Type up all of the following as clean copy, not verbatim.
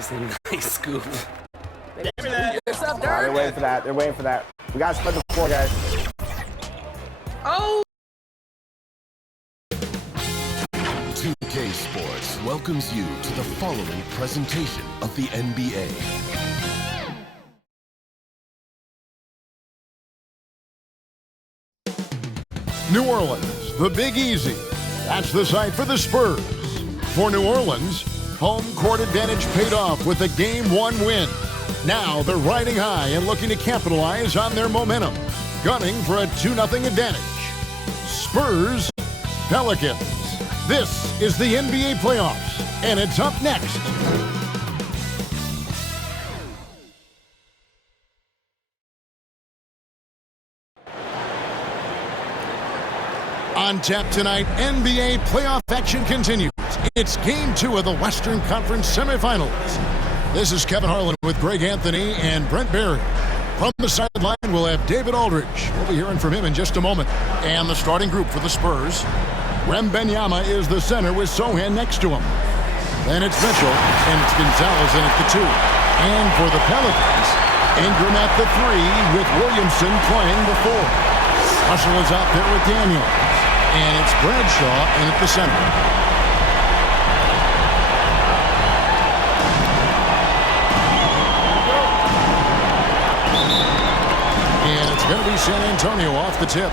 was a nice scoop. What's up, They're Dirk? waiting for that. They're waiting for that. We got to spread the floor, guys. Oh! 2K Sports welcomes you to the following presentation of the NBA. New Orleans, the Big Easy. That's the site for the Spurs. For New Orleans, home court advantage paid off with a Game 1 win. Now they're riding high and looking to capitalize on their momentum, gunning for a 2-0 advantage. Spurs, Pelicans. This is the NBA playoffs, and it's up next. On tap tonight, NBA playoff action continues. It's Game 2 of the Western Conference semifinals. This is Kevin Harlan with Greg Anthony and Brent Barry. From the sideline, we'll have David Aldridge. We'll be hearing from him in just a moment. And the starting group for the Spurs. Wembanyama is the center with Sohan next to him. Then it's Mitchell, and it's Gonzalez in at the 2. And for the Pelicans, Ingram at the 3 with Williamson playing the 4. Russell is out there with Daniel. And it's Bradshaw in at the center. And it's going to be San Antonio off the tip.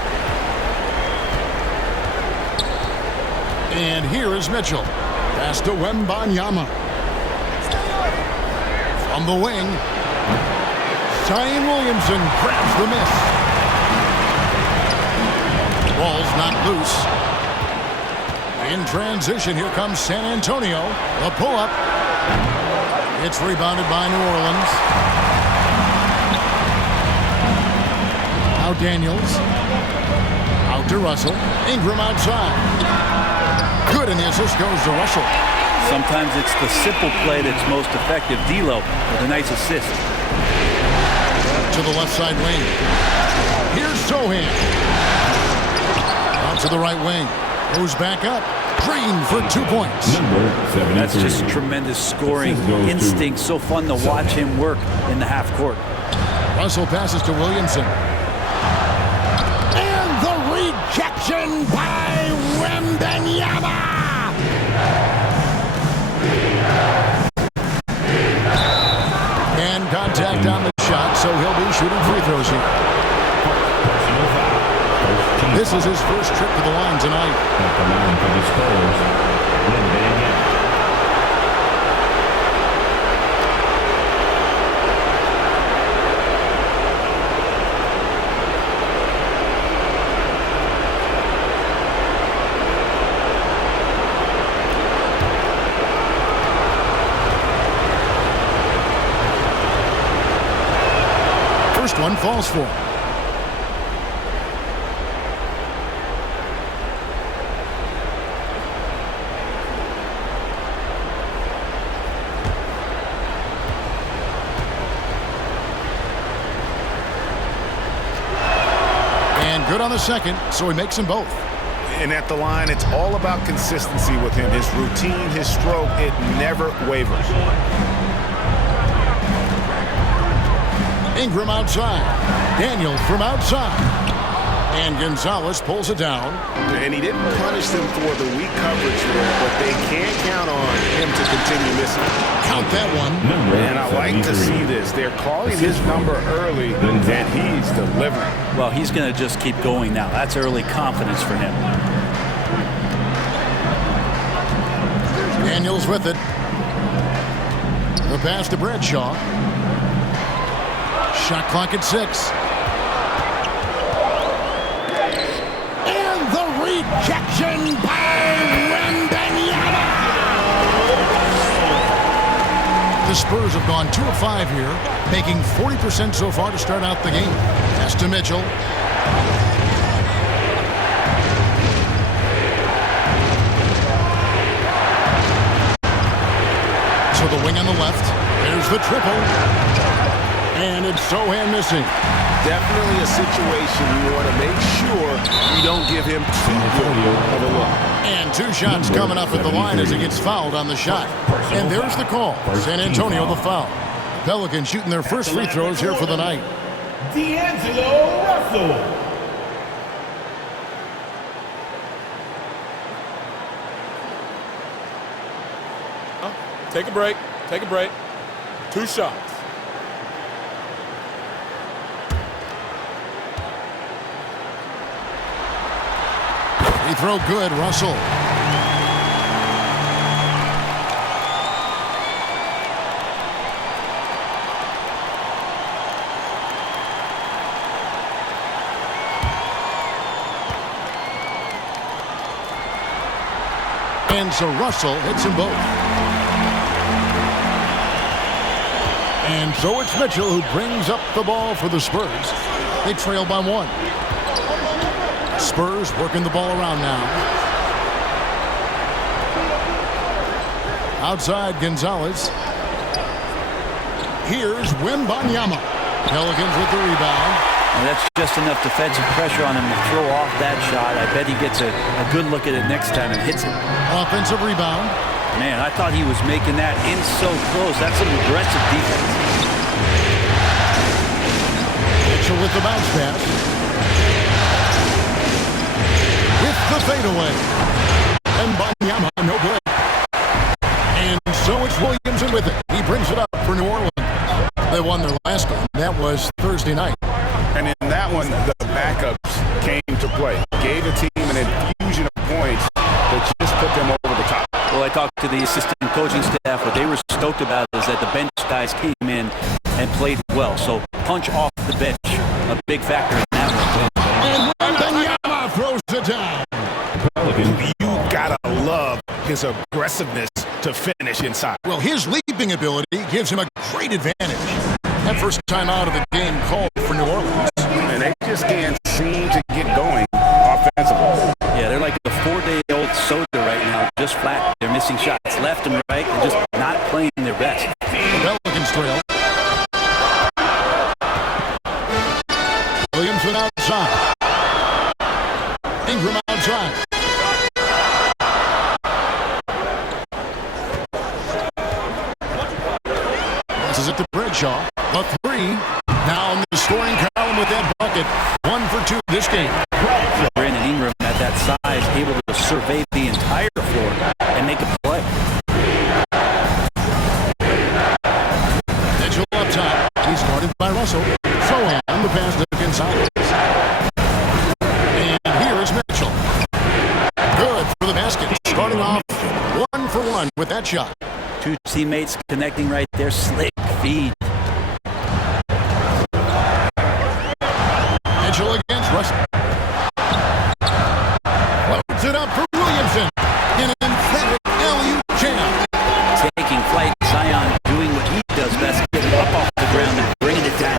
And here is Mitchell. Pass to Wembanyama. From the wing, Zion Williamson grabs the miss. Ball's not loose. In transition, here comes San Antonio. The pull-up. It's rebounded by New Orleans. Now Daniels. Out to Russell. Ingram outside. Good, and the assist goes to Russell. Sometimes it's the simple play that's most effective. D'Lo with a nice assist. To the left side wing. Here's Sohan. Out to the right wing. Goes back up. Green for 2 points. That's just tremendous scoring instinct. So fun to watch him work in the half court. Russell passes to Williamson. And the rejection by Wembanyama. And contact on the shot, so he'll be shooting free throws here. This is his first trip to the line tonight. At the line for the Spurs, Wembanyama. First one falls for. Good on the second, so he makes them both. And at the line, it's all about consistency with him. His routine, his stroke, it never wavers. Ingram outside. Daniel from outside. And Gonzalez pulls it down. And he didn't punish them for the weak coverage there, but they can't count on him to continue missing. Count that one. And I like to see this. They're calling his number early, and he's delivering. Well, he's going to just keep going now. That's early confidence for him. Daniels with it. The pass to Bradshaw. Shot clock at 6. And the rejection by Wembanyama. The Spurs have gone 2 of 5 here, making 40% so far to start out the game. Pass to Mitchell. To the wing on the left. There's the triple. And it's Sohan missing. Definitely a situation you want to make sure you don't give him too good of a look. And 2 shots coming up at the line as he gets fouled on the shot. And there's the call. San Antonio the foul. Pelicans shooting their first free throws here for the night. D'Angelo Russell. Take a break. Take a break. 2 shots. Free throw good, Russell. And so Russell hits them both. And so it's Mitchell who brings up the ball for the Spurs. They trail by 1. Spurs working the ball around now. Outside Gonzalez. Here's Wembanyama. Pelicans with the rebound. And that's just enough defensive pressure on him to throw off that shot. I bet he gets a good look at it next time and hits it. Offensive rebound. Man, I thought he was making that in so close. That's some aggressive defense. Mitchell with the bounce pass. With the fadeaway. And Wembanyama, no play. And so it's Williamson with it. He brings it up for New Orleans. They won their last game. That was Thursday night. And in that one, the backups came to play. Gave the team an infusion of points that just put them over the top. Well, I talked to the assistant coaching staff. What they were stoked about is that the bench guys came in and played well. So punch off the bench, a big factor in that one. And Wembanyama throws it down. You gotta love his aggressiveness to finish inside. Well, his leaping ability gives him a great advantage. That first time out of the game called for New Orleans. And they just can't seem to get going offensively. Yeah, they're like a 4-day-old soda right now, just flat. They're missing shots left and right and just not playing their best. The Pelicans trail. Williamson outside. Ingram outside. Passes it to Bradshaw. A 3. Now in the scoring column with that bucket. 1 for 2 this game. Brandon Ingram at that size, able to survey the entire floor and make a play. Mitchell up top. He's guarded by Russell. Sohan the pass to Gonzalez. And here is Mitchell. Good for the basket. Starting off 1 for 1 with that shot. 2 teammates connecting right there. Slick feed. Mitchell against Russell. Loads it up for Williamson. An emphatic LU jam. Taking flight. Zion doing what he does best. Getting up off the ground and bringing it down.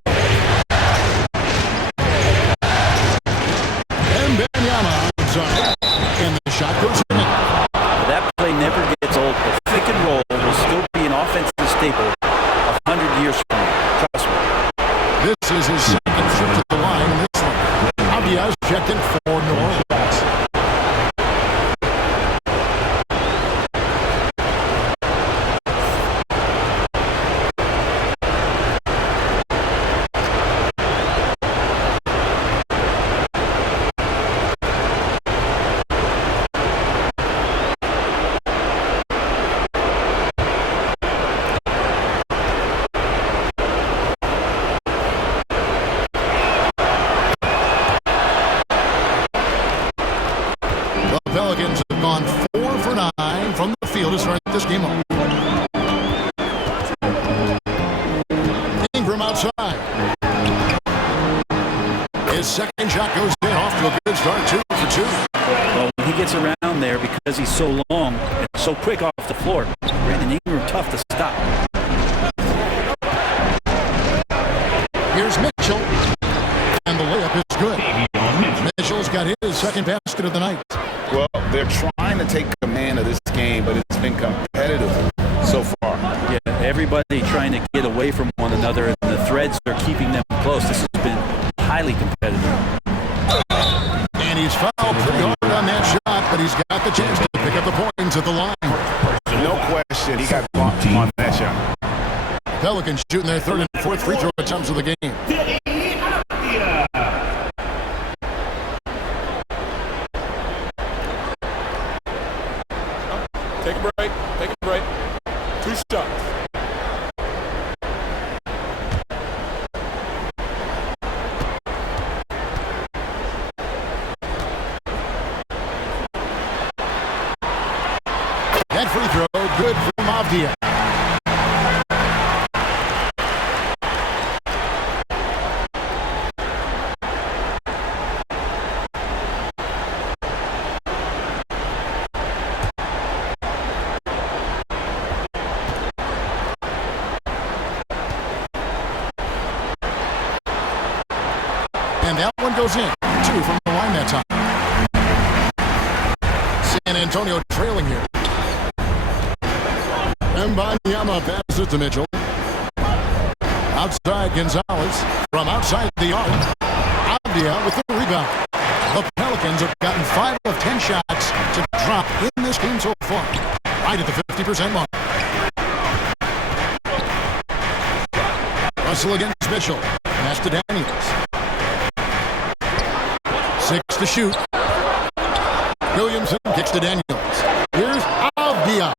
And Wembanyama outside. And the shot goes in. That play never gets old. The pick and roll will still be an offensive staple 100 years from now. Trust me. This is his second trip to the line in this one. Diaz checked in for New Orleans. Pelicans have gone 4 for 9 from the field to start this game off. Ingram outside. His second shot goes in, off to a good start, 2 for 2. Well, when he gets around there, because he's so long and so quick off the floor, Brandon Ingram tough to stop. Here's Mitchell, and the layup is good. Mitchell's got his second basket of the night. Well, they're trying to take command of this game, but it's been competitive so far. Yeah, everybody trying to get away from one another, and the threads are Pelicans shooting their third and fourth free throw attempts of the game. Take a break. Take a break. 2 shots. That free throw, good from Avdia. And that one goes in. 2 from the line that time. San Antonio trailing here. Mbanyama passes to Mitchell. Outside Gonzalez. From outside the arc. Avdia with the rebound. The Pelicans have gotten 5 of 10 shots to drop in this game so far. Right at the 50% mark. Russell against Mitchell. Pass to Daniels. 6 to shoot. Williamson kicks to Daniels. Here's Avdia.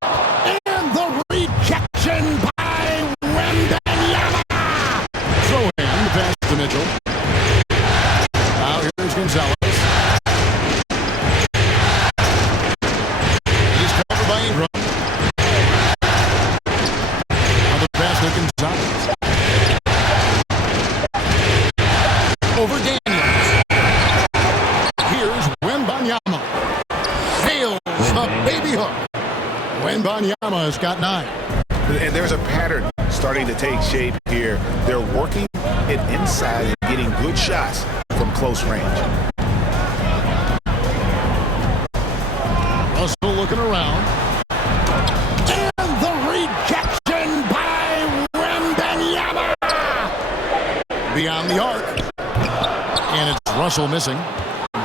And the rejection by Wembanyama. Throw in the pass to Mitchell. Now here's Gonzalez. He's covered by Ingram. Now the pass to Gonzalez. Over Daniels. Here's Wembanyama. Fails the baby hook. Wembanyama has got 9. And there's a pattern starting to take shape here. They're working it inside and getting good shots from close range. Russell looking around. And the rejection by Wembanyama. Beyond the arc. And it's Russell missing.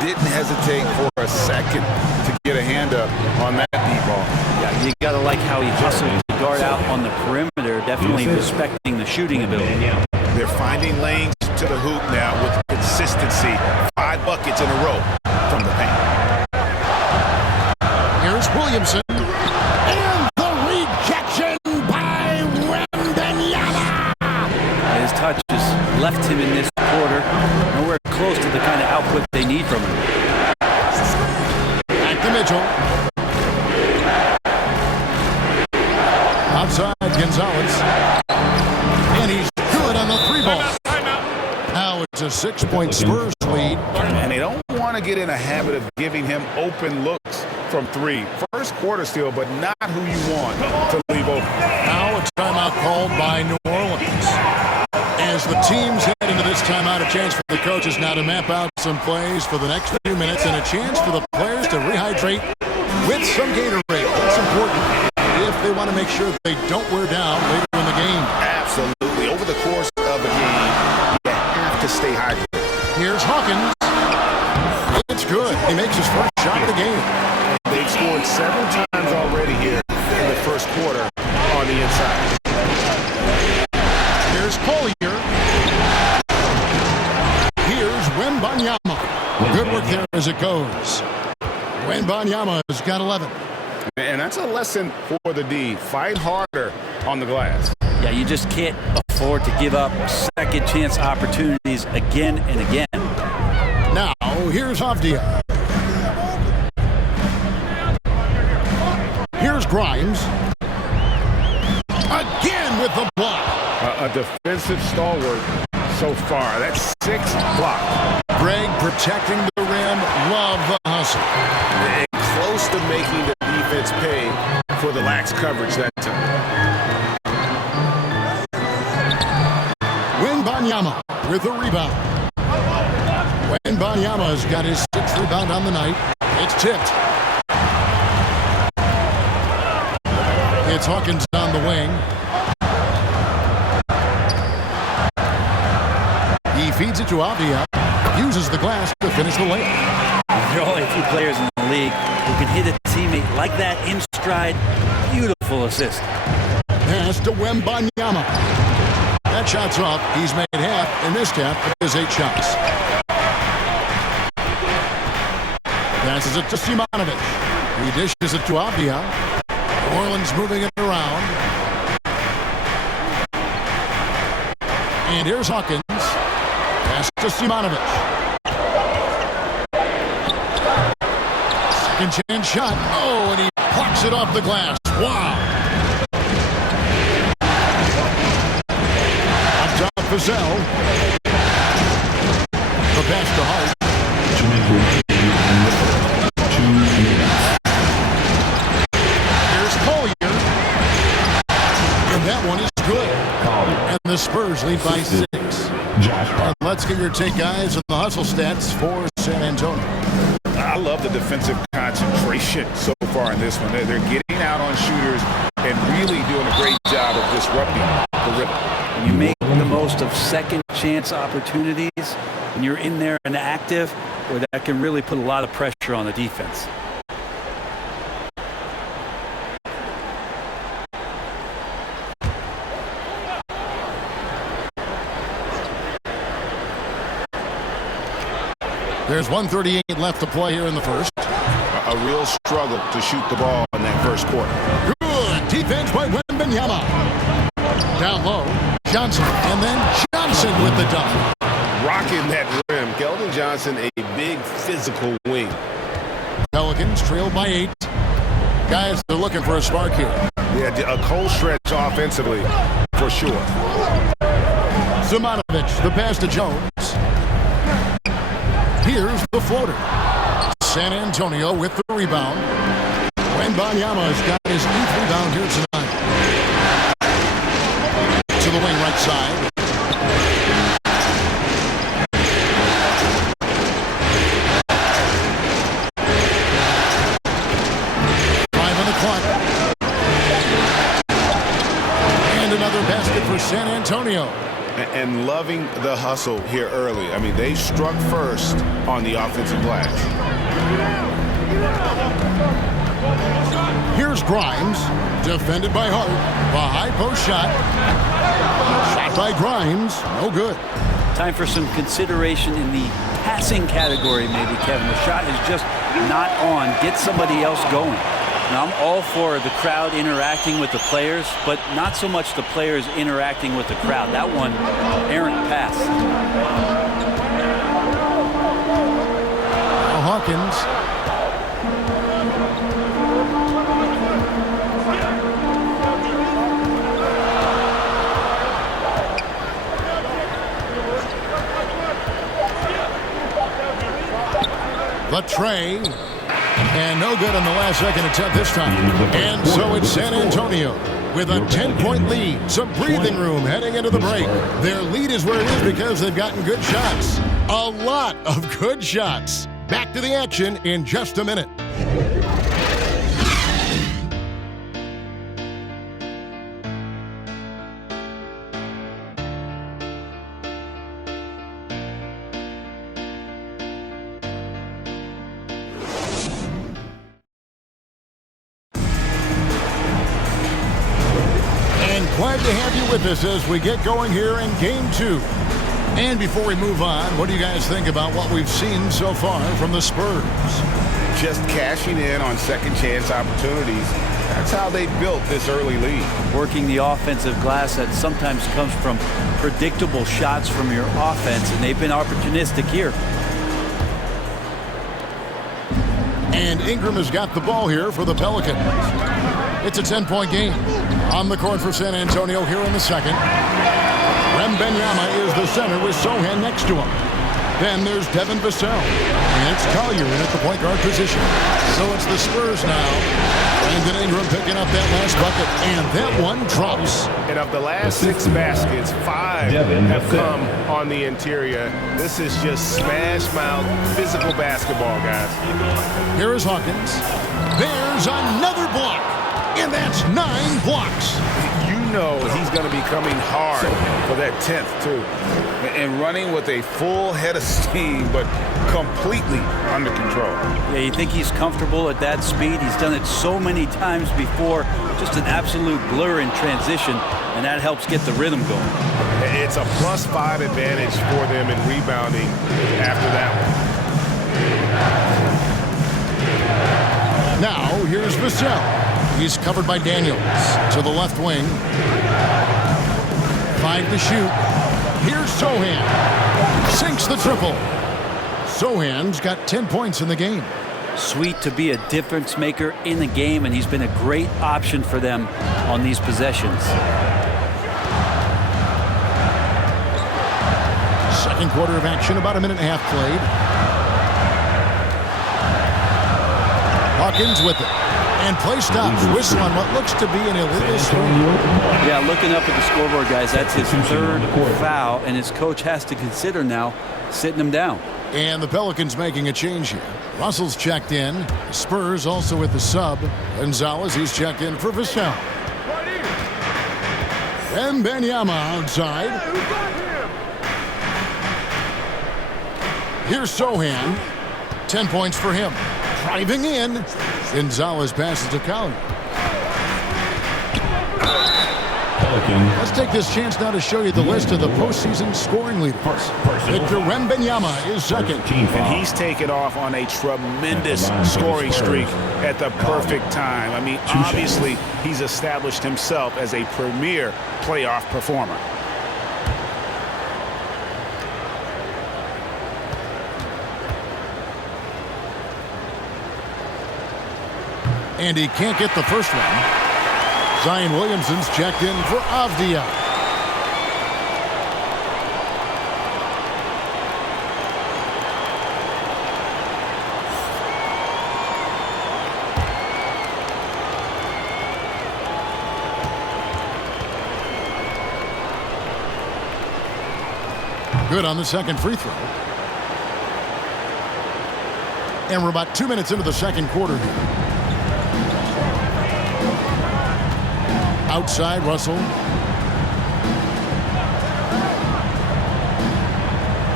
Didn't hesitate for a second to get a hand up on that deep ball. Yeah, you got to like how he hustled the guard out on the perimeter, definitely respecting the shooting ability. They're finding lanes to the hoop now with consistency. 5 buckets in a row from the paint. Here's Williamson. And the rejection by Wembanyama. His touches left him in this quarter nowhere close to the kind of output they need from him. Back to Mitchell. Outside Gonzalez. And he's good on the 3-ball. Now it's a 6-point Spurs lead. And they don't want to get in a habit of giving him open looks from 3. First quarter still, but not who you want to leave open. Now a timeout called by New Orleans. As the teams head into this timeout, a chance for the coaches now to map out some plays for the next few minutes and a chance for the players to rehydrate with some Gatorade. That's important if they want to make sure they don't wear down later in the game. Absolutely. Over the course of a game, you have to stay hydrated. Here's Hawkins. It's good. He makes his first shot of the game. They've scored several times already here in the first quarter on the inside. Here's Collier. Here's Wembanyama. Good work there as it goes. Wembanyama has got 11. And that's a lesson for the D. Fight harder on the glass. Yeah, you just can't afford to give up second chance opportunities again and again. Now, here's Avdia. Here's Grimes. Again with the block. A defensive stalwart so far. That's 6 blocks. Greg protecting the rim. Love the hustle. And close to making the defense pay for the lax coverage that time. Wembanyama with the rebound. Wembanyama has got his 6th rebound on the night. It's tipped. It's Hawkins on the wing. He feeds it to Avdia. Uses the glass to finish the layup. There are only a few players in the league who can hit a teammate like that in stride. Beautiful assist. Pass to Wembanyama. That shot's off. He's made half and missed half of his 8 shots. Passes it to Simonovic. He dishes it to Avdia. New Orleans moving it around. And here's Hawkins. Pass to Simonovic. Second chance shot. Oh, and he plucks it off the glass. Wow. Up top, Vassell. The pass to Hart. 2 minutes. Here's Collier. And that one is good. And the Spurs lead by 6. Josh Hart. Let's get your take, guys, on the hustle stats for San Antonio. I love the defensive concentration so far in this one. They're getting out on shooters and really doing a great job of disrupting the rhythm. When you make the most of second chance opportunities, when you're in there and active, where that can really put a lot of pressure on the defense. There's 1:38 left to play here in the first. A real struggle to shoot the ball in that first quarter. Good defense by Wembanyama. Down low, Johnson, and then Johnson with the dunk. Rocking that rim. Keldon Johnson, a big physical wing. Pelicans trailed by 8. Guys, they're looking for a spark here. Yeah, a cold stretch offensively, for sure. Simonovic, the pass to Jones. Here's the floater. San Antonio with the rebound. Wembanyama's got his 8th rebound here tonight. To the wing right side. And another basket for San Antonio. And loving the hustle here early. I mean, they struck first on the offensive glass. Here's Grimes, defended by Hart. A high post shot. Shot by Grimes, no good. Time for some consideration in the passing category, maybe, Kevin. The shot is just not on. Get somebody else going. Now, I'm all for the crowd interacting with the players, but not so much the players interacting with the crowd. That one, errant pass. Hawkins. The tray. And no good on the last second attempt this time. And so it's San Antonio with a 10-point lead. Some breathing room heading into the break. Their lead is where it is because they've gotten good shots. A lot of good shots. Back to the action in just a minute. Glad to have you with us as we get going here in Game 2. And before we move on, what do you guys think about what we've seen so far from the Spurs? Just cashing in on second chance opportunities. That's how they built this early lead. Working the offensive glass that sometimes comes from predictable shots from your offense, and they've been opportunistic here. And Ingram has got the ball here for the Pelicans. It's a 10-point game. On the court for San Antonio here in the second. Wembanyama is the center with Sohan next to him. Then there's Devin Vassell. And it's Collier in at the point guard position. So it's the Spurs now. Brandon Ingram picking up that last bucket. And that one drops. And of the last 6 baskets, 5 have come on the interior. This is just smash mouth physical basketball, guys. Here is Hawkins. There's another block. And that's 9 blocks. You know he's going to be coming hard for that 10th, too. And running with a full head of steam, but completely under control. Yeah, you think he's comfortable at that speed. He's done it so many times before. Just an absolute blur in transition, and that helps get the rhythm going. It's a +5 advantage for them in rebounding after that one. Now, here's Vassell. He's covered by Daniels. To the left wing. 5 to shoot. Here's Sohan. Sinks the triple. Sohan's got 10 points in the game. Sweet to be a difference maker in the game, and he's been a great option for them on these possessions. Second quarter of action, about a minute and a half played. Hawkins with it. And play stops. Whistle on what looks to be an illegal swing. Yeah, looking up at the scoreboard, guys, that's his third foul, and his coach has to consider now sitting him down. And the Pelicans making a change here. Russell's checked in. The Spurs also with the sub. Gonzalez, he's checked in for Vassell. And Benyama outside. Here's Sohan. 10 points for him. Driving in. Gonzalez passes to Collier. Let's take this chance now to show you the list of the postseason scoring leaders. Victor Wembanyama is second. And he's taken off on a tremendous scoring streak at the perfect time. I mean, obviously, he's established himself as a premier playoff performer. And he can't get the first one. Zion Williamson's checked in for Avdia. Good on the second free throw. And we're about 2 minutes into the second quarter here. Outside, Russell.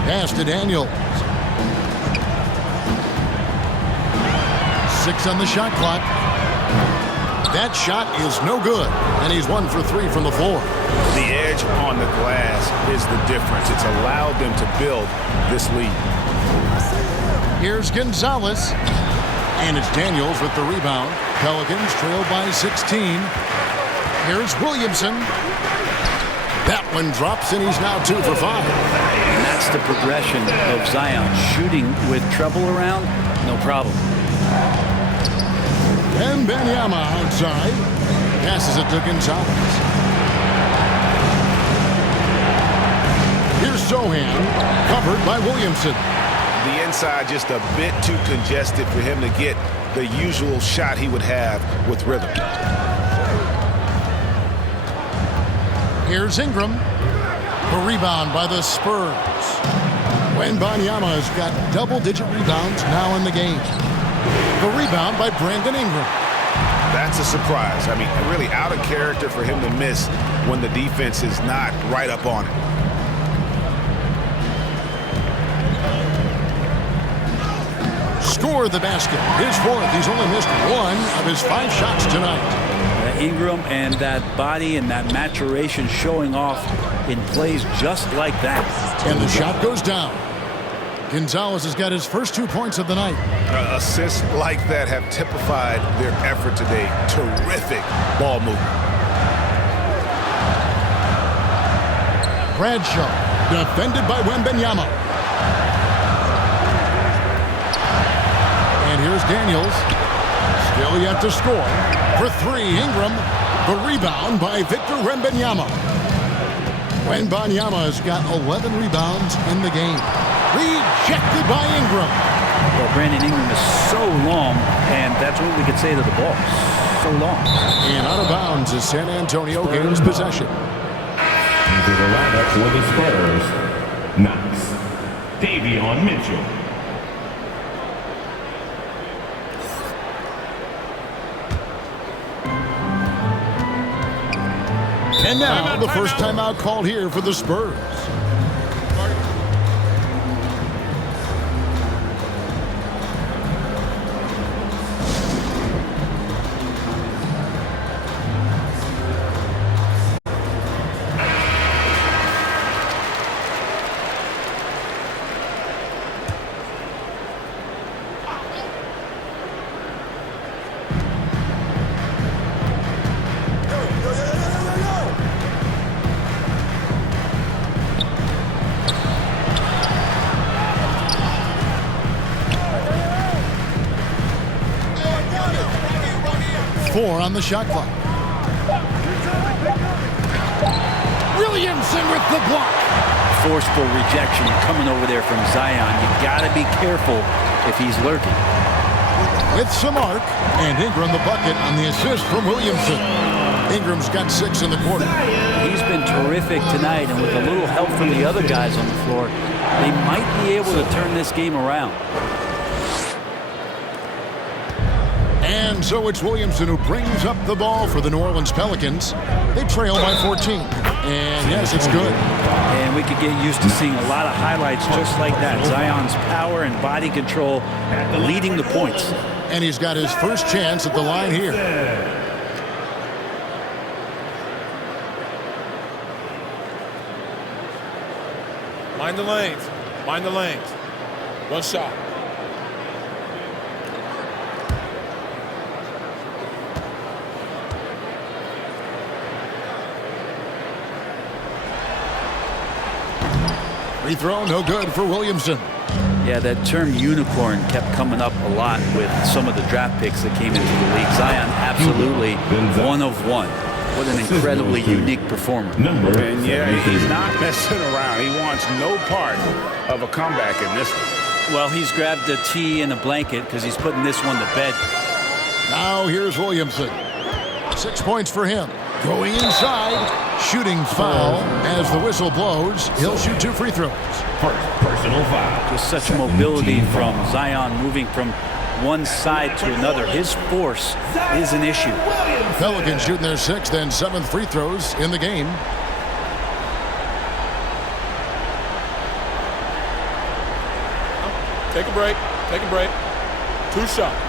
Pass to Daniels. 6 on the shot clock. That shot is no good, and he's 1 for 3 from the floor. The edge on the glass is the difference. It's allowed them to build this lead. Here's Gonzalez, and it's Daniels with the rebound. Pelicans trail by 16. Here's Williamson. That one drops, and he's now 2 for 5. And that's the progression of Zion. Shooting with trouble around, no problem. And Benyama outside. Passes it to Gonzalez. Here's Sohan, covered by Williamson. The inside just a bit too congested for him to get the usual shot he would have with rhythm. Here's Ingram. The rebound by the Spurs. Wembanyama has got double-digit rebounds now in the game. The rebound by Brandon Ingram. That's a surprise. I mean, really out of character for him to miss when the defense is not right up on it. Score the basket. His 4th. He's only missed 1 of his 5 shots tonight. Ingram and that body and that maturation showing off in plays just like that. And the shot goes down. Gonzalez has got his first 2 points of the night. Assists like that have typified their effort today. Terrific ball movement. Bradshaw, defended by Wembanyama. And here's Daniels. Still yet to score. For 3, Ingram. The rebound by Victor Wembanyama. Wembanyama has got 11 rebounds in the game. Rejected by Ingram. Well, Brandon Ingram is so long, and that's what we could say to the ball. So long. And out of bounds as San Antonio gains possession. Into the lineup for the Spurs, Knox, Davion Mitchell. And now the first timeout called here for the Spurs. 4 on the shot clock. Williamson with the block. Forceful rejection coming over there from Zion. You got to be careful if he's lurking. With some arc, and Ingram the bucket on the assist from Williamson. Ingram's got 6 in the quarter. He's been terrific tonight, and with a little help from the other guys on the floor, they might be able to turn this game around. And so it's Williamson who brings up the ball for the New Orleans Pelicans. They trail by 14. And yes, it's good. And we could get used to seeing a lot of highlights just like that. Zion's power and body control leading the points. And he's got his first chance at the line here. Mind the lanes. Mind the lanes. One shot. Free throw, no good for Williamson. Yeah, that term unicorn kept coming up a lot with some of the draft picks that came into the league. Zion, absolutely one of one. What an incredibly unique performer. And yeah, he's not messing around. He wants no part of a comeback in this one. Well, he's grabbed a tee and a blanket because he's putting this one to bed. Now here's Williamson. 6 points for him. Going inside, shooting foul as the whistle blows. He'll shoot 2 free throws. First personal foul. Just such mobility from Zion moving from one side to another. His force is an issue. Pelicans shooting their 6th and 7th free throws in the game. Take a break. Take a break. 2 shots.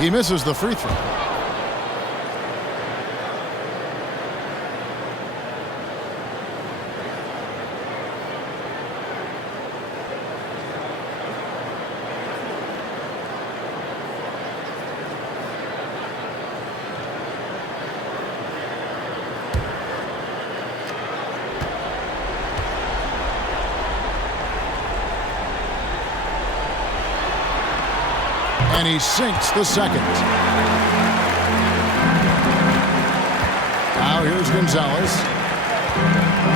He misses the free throw. And he sinks the second. Now here's Gonzalez.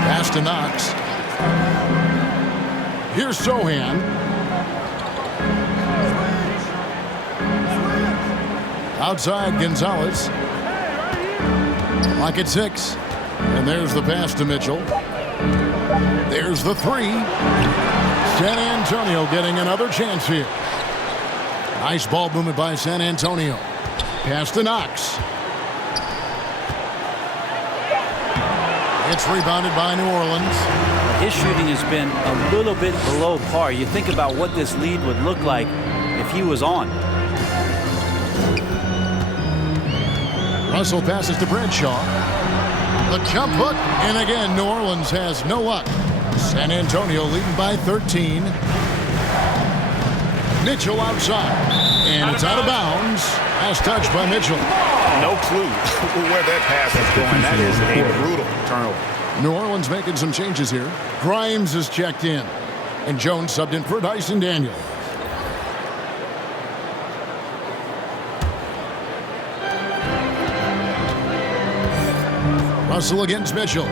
Pass to Knox. Here's Sohan. Outside Gonzalez. Lock at 6. And there's the pass to Mitchell. There's the 3. San Antonio getting another chance here. Nice ball movement by San Antonio. Pass to Knox. It's rebounded by New Orleans. His shooting has been a little bit below par. You think about what this lead would look like if he was on. Russell passes to Bradshaw. The jump hook, and again, New Orleans has no luck. San Antonio leading by 13. Mitchell outside, and it's out of bounds. Last touch by Mitchell. No clue where that pass is going. That is a brutal turnover. New Orleans making some changes here. Grimes is checked in, and Jones subbed in for Dyson Daniel. Russell against Mitchell.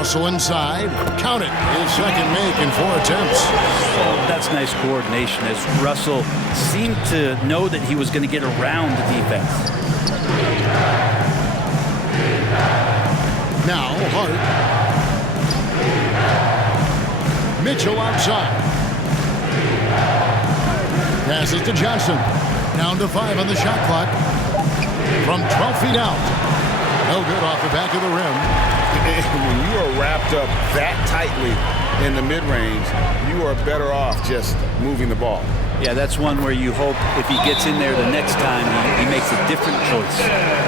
Russell inside. Count it. His second make in 4 attempts. That's nice coordination as Russell seemed to know that he was going to get around the defense. Now Hart. Mitchell outside. Passes to Johnson. Down to 5 on the shot clock. From 12 feet out. No good off the back of the rim. When you are wrapped up that tightly in the mid-range, you are better off just moving the ball. Yeah, that's one where you hope if he gets in there the next time, he makes a different choice.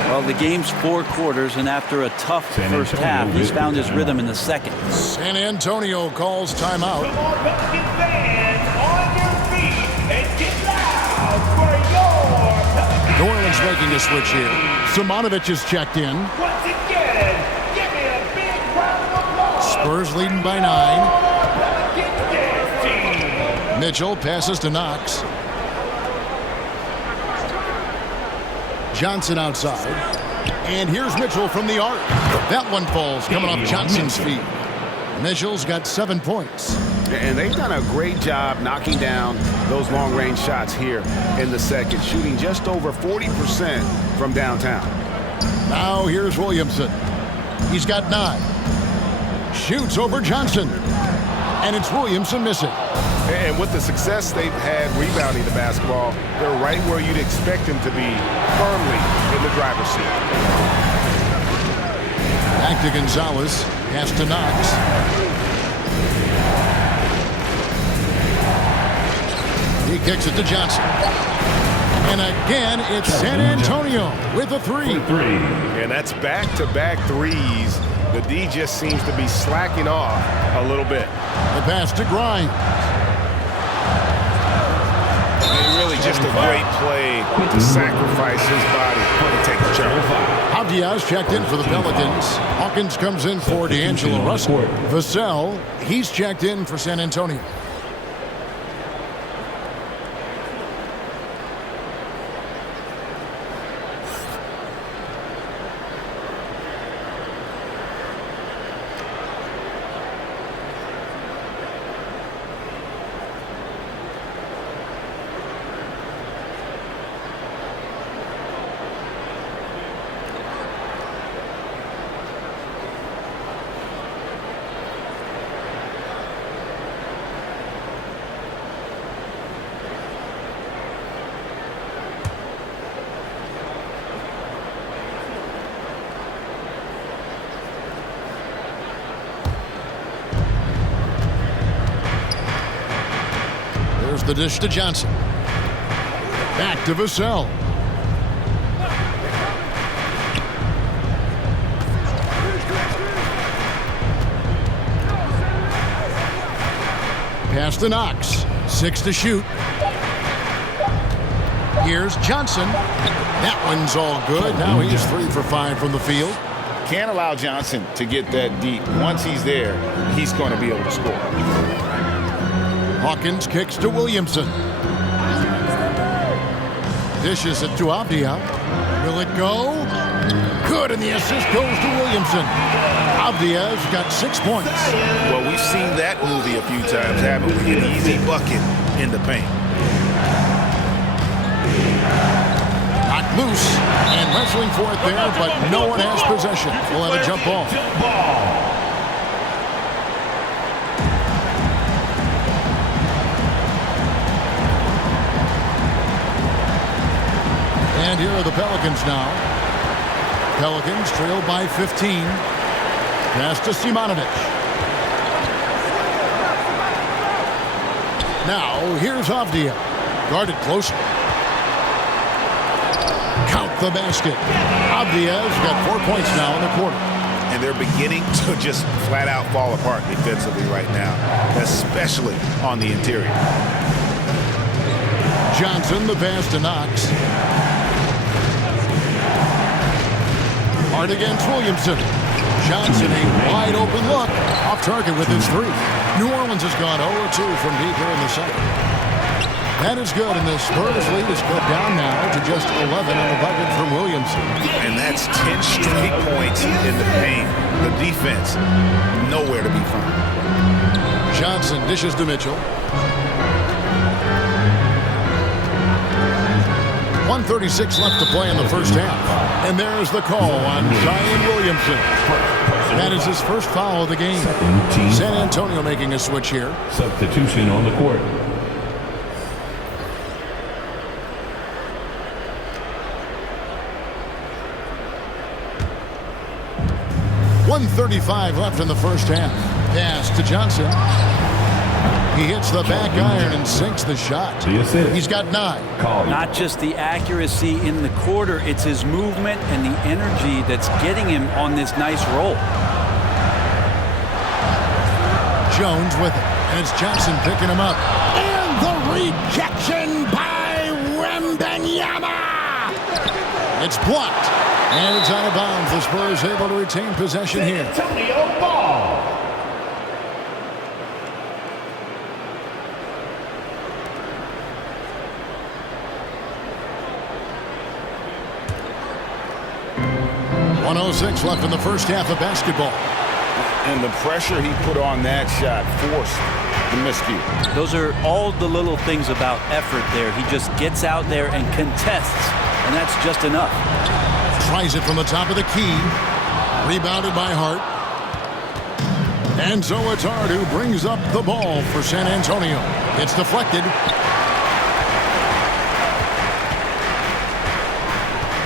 Well, the game's 4 quarters, and after a tough first half, he's found his rhythm in the second. San Antonio calls timeout. Come on, Pelican fans, on your feet and get loud for your Pelicans. New Orleans making a switch here. Simonovic is checked in. Once again, give me a big round of applause. Spurs leading by 9. Mitchell passes to Knox. Johnson outside. And here's Mitchell from the arc. That one falls coming off Johnson's feet. Mitchell's got 7 points. And they've done a great job knocking down those long-range shots here in the second, shooting just over 40% from downtown. Now here's Williamson. He's got 9. Shoots over Johnson. And it's Williamson missing. And with the success they've had rebounding the basketball, they're right where you'd expect them to be, firmly in the driver's seat. Back to Gonzalez. Pass to Knox. He kicks it to Johnson. And again, it's San Antonio with a 3. And that's back-to-back threes. The D just seems to be slacking off a little bit. The pass to Grimes. And really just a great play to sacrifice his body to take the charge. Diaz checked in for the Pelicans. Hawkins comes in for D'Angelo Russell. Vassell, he's checked in for San Antonio. There's the dish to Johnson. Back to Vassell. Pass to Knox. 6 to shoot. Here's Johnson. That one's all good. Now he's 3 for 5 from the field. Can't allow Johnson to get that deep. Once he's there, he's going to be able to score. Hawkins kicks to Williamson. Dishes it to Avdia. Will it go? Good, and the assist goes to Williamson. Avdia's got 6 points. Well, we've seen that movie a few times, haven't we? An easy bucket in the paint. Knocked loose and wrestling for it there, but no one has possession. We'll have a jump ball. And here are the Pelicans now. Pelicans trail by 15. Pass to Simonovic. Now here's Avdia. Guarded closer. Count the basket. Avdia's got 4 points now in the quarter. And they're beginning to just flat out fall apart defensively right now, especially on the interior. Johnson, the pass to Knox. Hard against Williamson. Johnson, a wide open look. Off target with his 3. New Orleans has gone 0-2 from deep here in the second. That is good, and the Spurs lead is cut down now to just 11 on the bucket from Williamson. And that's 10 straight points in the paint. The defense, nowhere to be found. Johnson dishes to Mitchell. 1:36 left to play in the first half. And there's the call on Zion Williamson. That is his first foul of the game. San Antonio making a switch here. Substitution on the court. .135 left in the first half. Pass to Johnson. He hits the back iron and sinks the shot. He's got 9. Not just the accuracy in the quarter, it's his movement and the energy that's getting him on this nice roll. Jones with it, and it's Johnson picking him up. And the rejection by Wembanyama. It's blocked. And it's out of bounds. The Spurs able to retain possession here. Antonio Ball. .106 left in the first half of basketball. And the pressure he put on that shot forced the miscue. Those are all the little things about effort there. He just gets out there and contests, and that's just enough. Tries it from the top of the key. Rebounded by Hart. And so it's Hart who brings up the ball for San Antonio. It's deflected.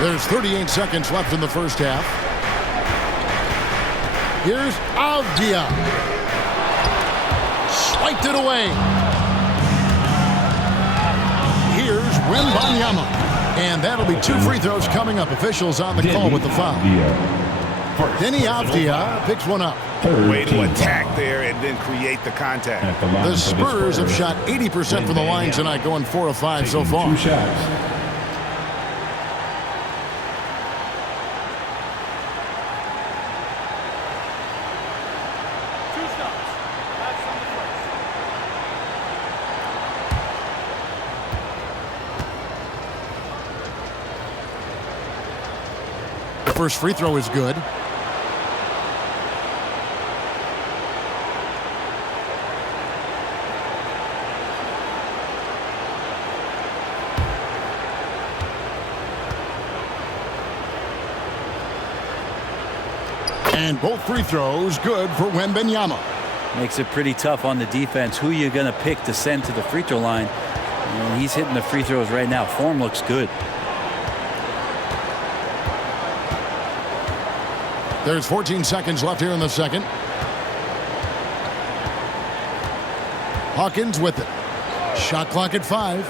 There's 38 seconds left in the first half. Here's Avdia. Swiped it away. Here's Wembanyama. And that'll be 2 free throws coming up. Officials on the call with the foul. Denny Avdia picks one up. Way to attack there and then create the contact. The Spurs have shot 80% from the line tonight, going 4 of 5 so far. 2 shots. The first free throw is good. And both free throws good for Wembanyama. Makes it pretty tough on the defense. Who you're going to pick to send to the free throw line. And he's hitting the free throws right now. Form looks good. There's 14 seconds left here in the second. Hawkins with it. Shot clock at 5.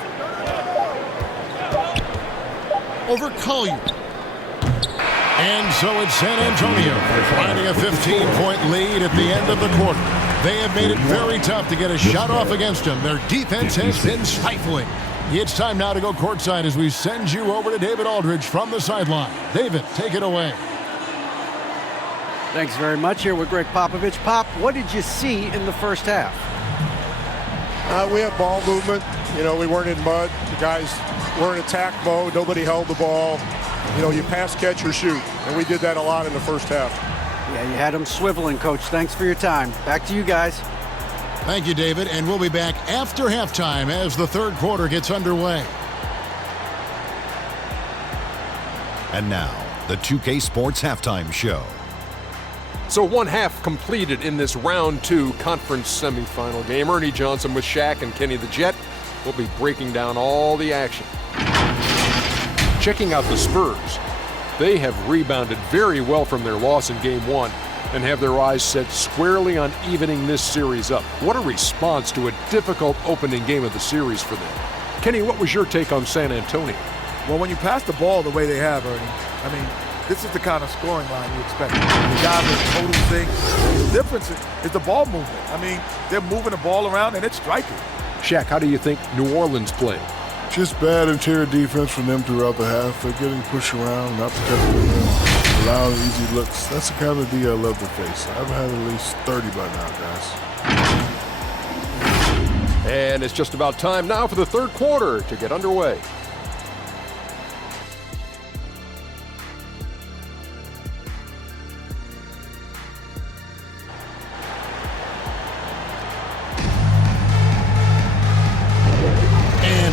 Over Collier. And so it's San Antonio finding a 15-point lead at the end of the quarter. They have made it very tough to get a shot off against them. Their defense has been stifling. It's time now to go courtside as we send you over to David Aldridge from the sideline. David, take it away. Thanks very much. Here with Greg Popovich. Pop, what did you see in the first half? We had ball movement. You know, we weren't in mud. The guys were in attack mode. Nobody held the ball. You know, you pass, catch, or shoot. And we did that a lot in the first half. Yeah, you had them swiveling, Coach. Thanks for your time. Back to you guys. Thank you, David. And we'll be back after halftime as the third quarter gets underway. And now, the 2K Sports Halftime Show. So 1 half completed in this round 2 conference semifinal game. Ernie Johnson with Shaq and Kenny the Jet will be breaking down all the action. Checking out the Spurs. They have rebounded very well from their loss in Game 1 and have their eyes set squarely on evening this series up. What a response to a difficult opening game of the series for them. Kenny, what was your take on San Antonio? Well, when you pass the ball the way they have, Ernie, I mean, this is the kind of scoring line you expect. The guys are total things. The difference is the ball movement. I mean, they're moving the ball around and it's striking. Shaq, how do you think New Orleans played? Just bad interior defense from them throughout the half. They're getting pushed around, not protecting the rim, allowing easy looks. That's the kind of D I love to face. I've had at least 30 by now, guys. And it's just about time now for the third quarter to get underway.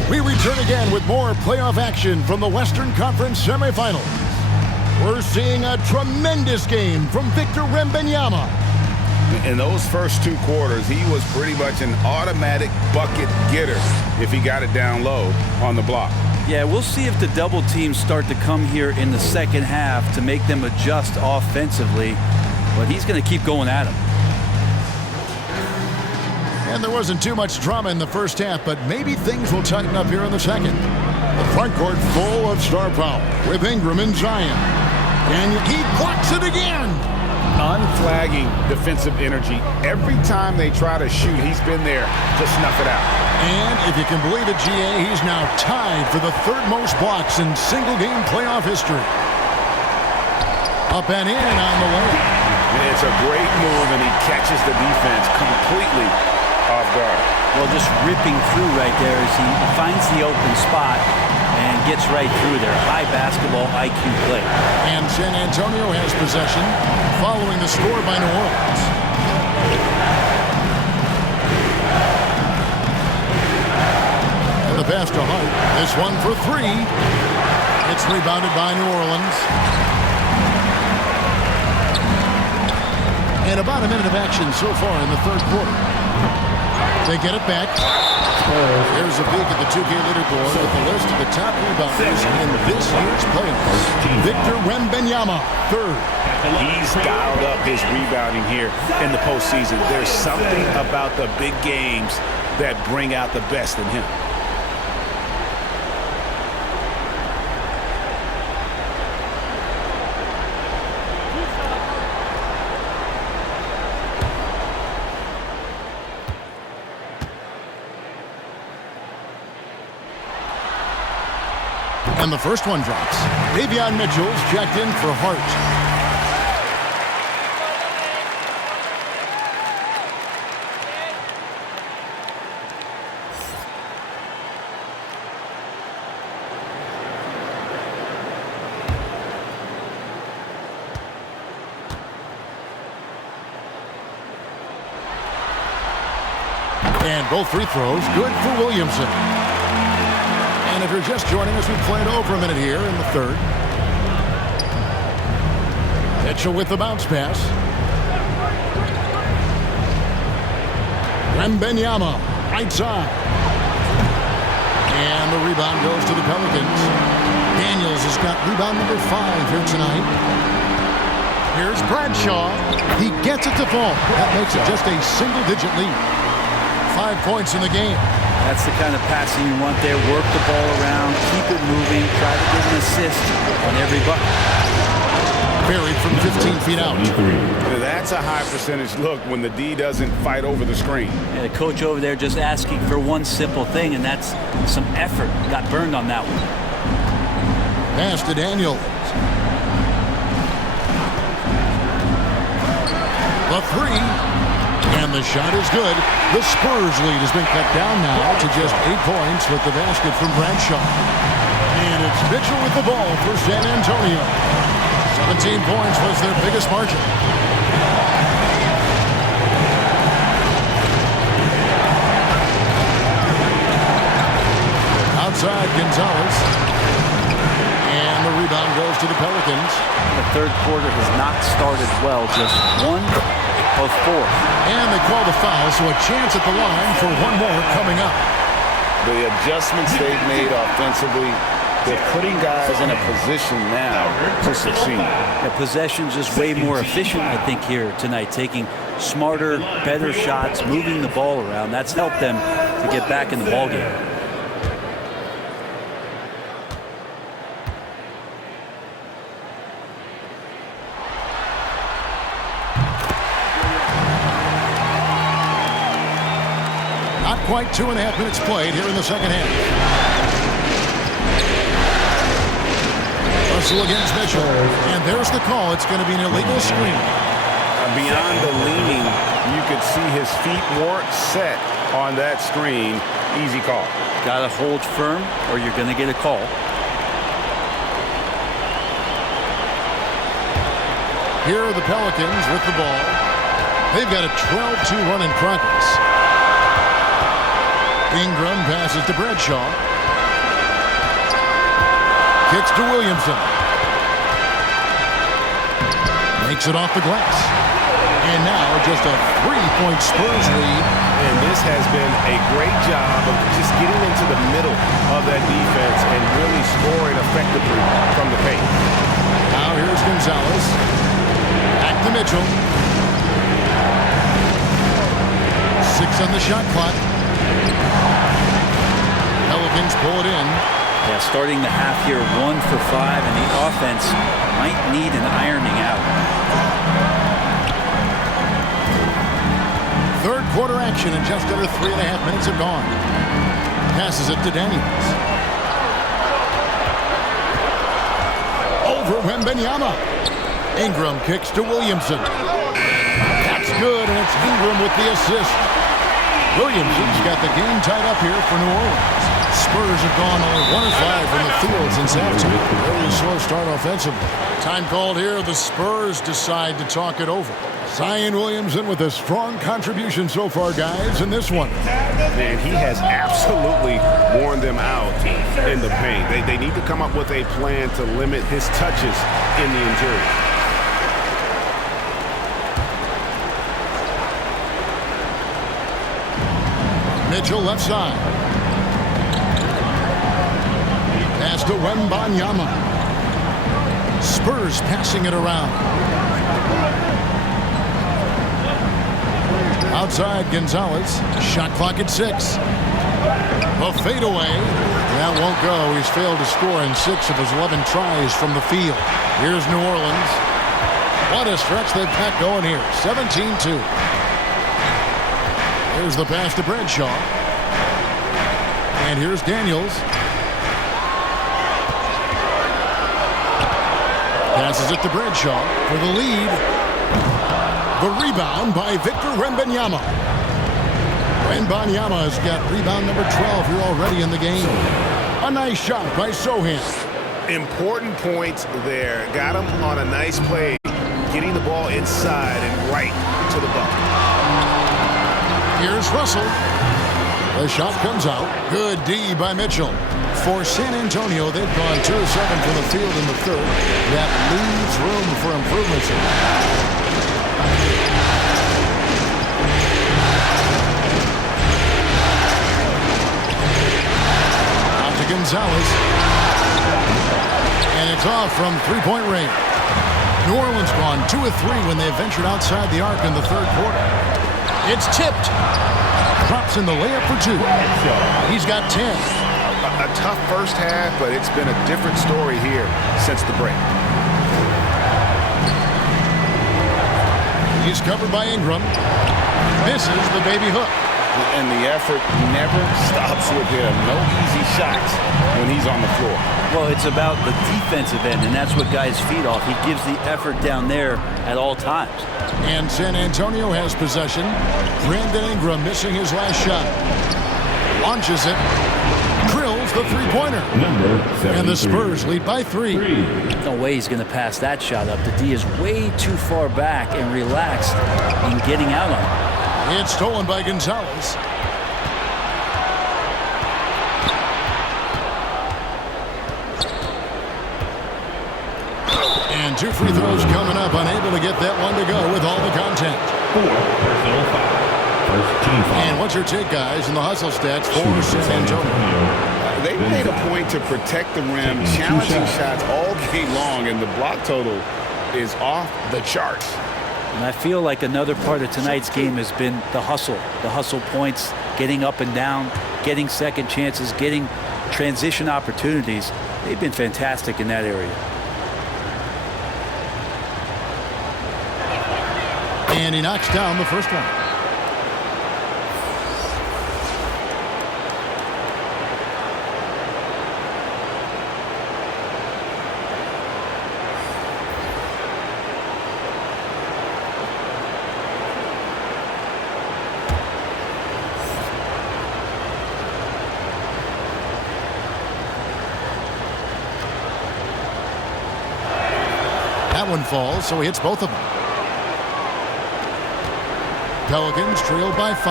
We return again with more playoff action from the Western Conference semifinals. We're seeing a tremendous game from Victor Wembanyama. In those first 2 quarters, he was pretty much an automatic bucket getter if he got it down low on the block. Yeah, we'll see if the double teams start to come here in the second half to make them adjust offensively. But he's going to keep going at him. And there wasn't too much drama in the first half, but maybe things will tighten up here in the second. The front court full of star power with Ingram and Zion. And he blocks it again. Unflagged unflagging defensive energy. Every time they try to shoot, he's been there to snuff it out. And if you can believe it, GA, he's now tied for the third most blocks in single-game playoff history. Up and in on the way. It's a great move, and he catches the defense completely off guard. Well, just ripping through right there as he finds the open spot and gets right through there. High basketball IQ play. And San Antonio has possession following the score by New Orleans. And the pass to Hart. This one for three. It's rebounded by New Orleans. And about a minute of action so far in the third quarter. They get it back. Here's a peek at the 2K leaderboard with the list of the top rebounders in this year's playoffs. Victor Wembanyama, third. He's dialed up his rebounding here in the postseason. There's something about the big games that bring out the best in him. And the first one drops. Davion Mitchell's checked in for Hart. And both free throws good for Williamson. And if you're just joining us, we've played over a minute here in the third. Mitchell with the bounce pass. Wembanyama, right side. And the rebound goes to the Pelicans. Daniels has got rebound number 5 here tonight. Here's Bradshaw. He gets it to fall. That makes it just a single-digit lead. 5 points in the game. That's the kind of passing you want there. Work the ball around, keep it moving, try to get an assist on every bucket. Buried from 15 feet out. That's a high percentage look when the D doesn't fight over the screen. And the coach over there just asking for one simple thing, and that's some effort. Got burned on that one. Pass to Daniels. The three. And the shot is good. The Spurs lead has been cut down now to just 8 points with the basket from Bradshaw. And it's Mitchell with the ball for San Antonio. 17 points was their biggest margin. Outside Gonzalez. And the rebound goes to the Pelicans. The third quarter has not started well. Just 1 of 4. And they call the foul, so a chance at the line for one more coming up. The adjustments they've made offensively, they're putting guys in a position now to succeed. The possession's just way more efficient, I think, here tonight. Taking smarter, better shots, moving the ball around. That's helped them to get back in the ballgame. Quite 2.5 minutes played here in the second half. Russell against Mitchell. And there's the call. It's going to be an illegal screen. Beyond the leaning, you could see his feet weren't set on that screen. Easy call. Got to hold firm or you're going to get a call. Here are the Pelicans with the ball. They've got a 12-2 run in progress. Ingram passes to Bradshaw. Kicks to Williamson. Makes it off the glass. And now just a 3-point Spurs lead. And this has been a great job of just getting into the middle of that defense and really scoring effectively from the paint. Now here's Gonzalez. Back to Mitchell. 6 on the shot clock. Pelicans pull it in. Yeah, starting the half here 1 for 5, and the offense might need an ironing out. quarter action and just under 3.5 minutes have gone. Passes it to Daniels. Over Wembanyama. Ingram kicks to Williamson. That's good, and it's Ingram with the assist. Williamson's got the game tied up here for New Orleans. Spurs have gone only 1 of 5 from the field since halftime. Very slow start offensively. Time called here. The Spurs decide to talk it over. Zion Williamson with a strong contribution so far, guys, in this one. Man, he has absolutely worn them out in the paint. They need to come up with a plan to limit his touches in the interior. Mitchell left side. Pass to Wembanyama. Spurs passing it around. Outside Gonzalez. Shot clock at 6. A fadeaway. That won't go. He's failed to score in 6 of his 11 tries from the field. Here's New Orleans. What a stretch they've got going here. 17-2. Here's the pass to Bradshaw. And here's Daniels. Passes it to Bradshaw for the lead. The rebound by Victor Wembanyama. Wembanyama has got rebound number 12 here already in the game. A nice shot by Sohan. Important points there. Got him on a nice play, getting the ball inside and right to the bucket. Here's Russell. The shot comes out. Good D by Mitchell. For San Antonio, they've gone 2 of 7 from the field in the third. That leaves room for improvements here. Out to Gonzalez. And it's off from three-point range. New Orleans gone 2 of 3 when they ventured outside the arc in the third quarter. It's tipped. Drops in the layup for 2. He's got 10. A tough first half, but it's been a different story here since the break. He's covered by Ingram. Misses the baby hook. And the effort never stops with him. No easy shots when he's on the floor. Well, it's about the defensive end, and that's what guys feed off. He gives the effort down there at all times. And San Antonio has possession. Brandon Ingram missing his last shot. Launches it. Drills the three-pointer. And the Spurs lead by 3. No way he's going to pass that shot up. The D is way too far back and relaxed in getting out on it. It's stolen by Gonzalez. And 2 free throws coming up. Unable to get that one to go with all the contact. 4 personal foul. First team foul. And what's your take, guys, in the hustle stats for San Antonio? They made a point to protect the rim, challenging shots all game long, and the block total is off the charts. And I feel like another part of tonight's game has been the hustle points, getting up and down, getting second chances, getting transition opportunities. They've been fantastic in that area. And he knocks down the first one. That one falls, so he hits both of them. Pelicans trailed by 5.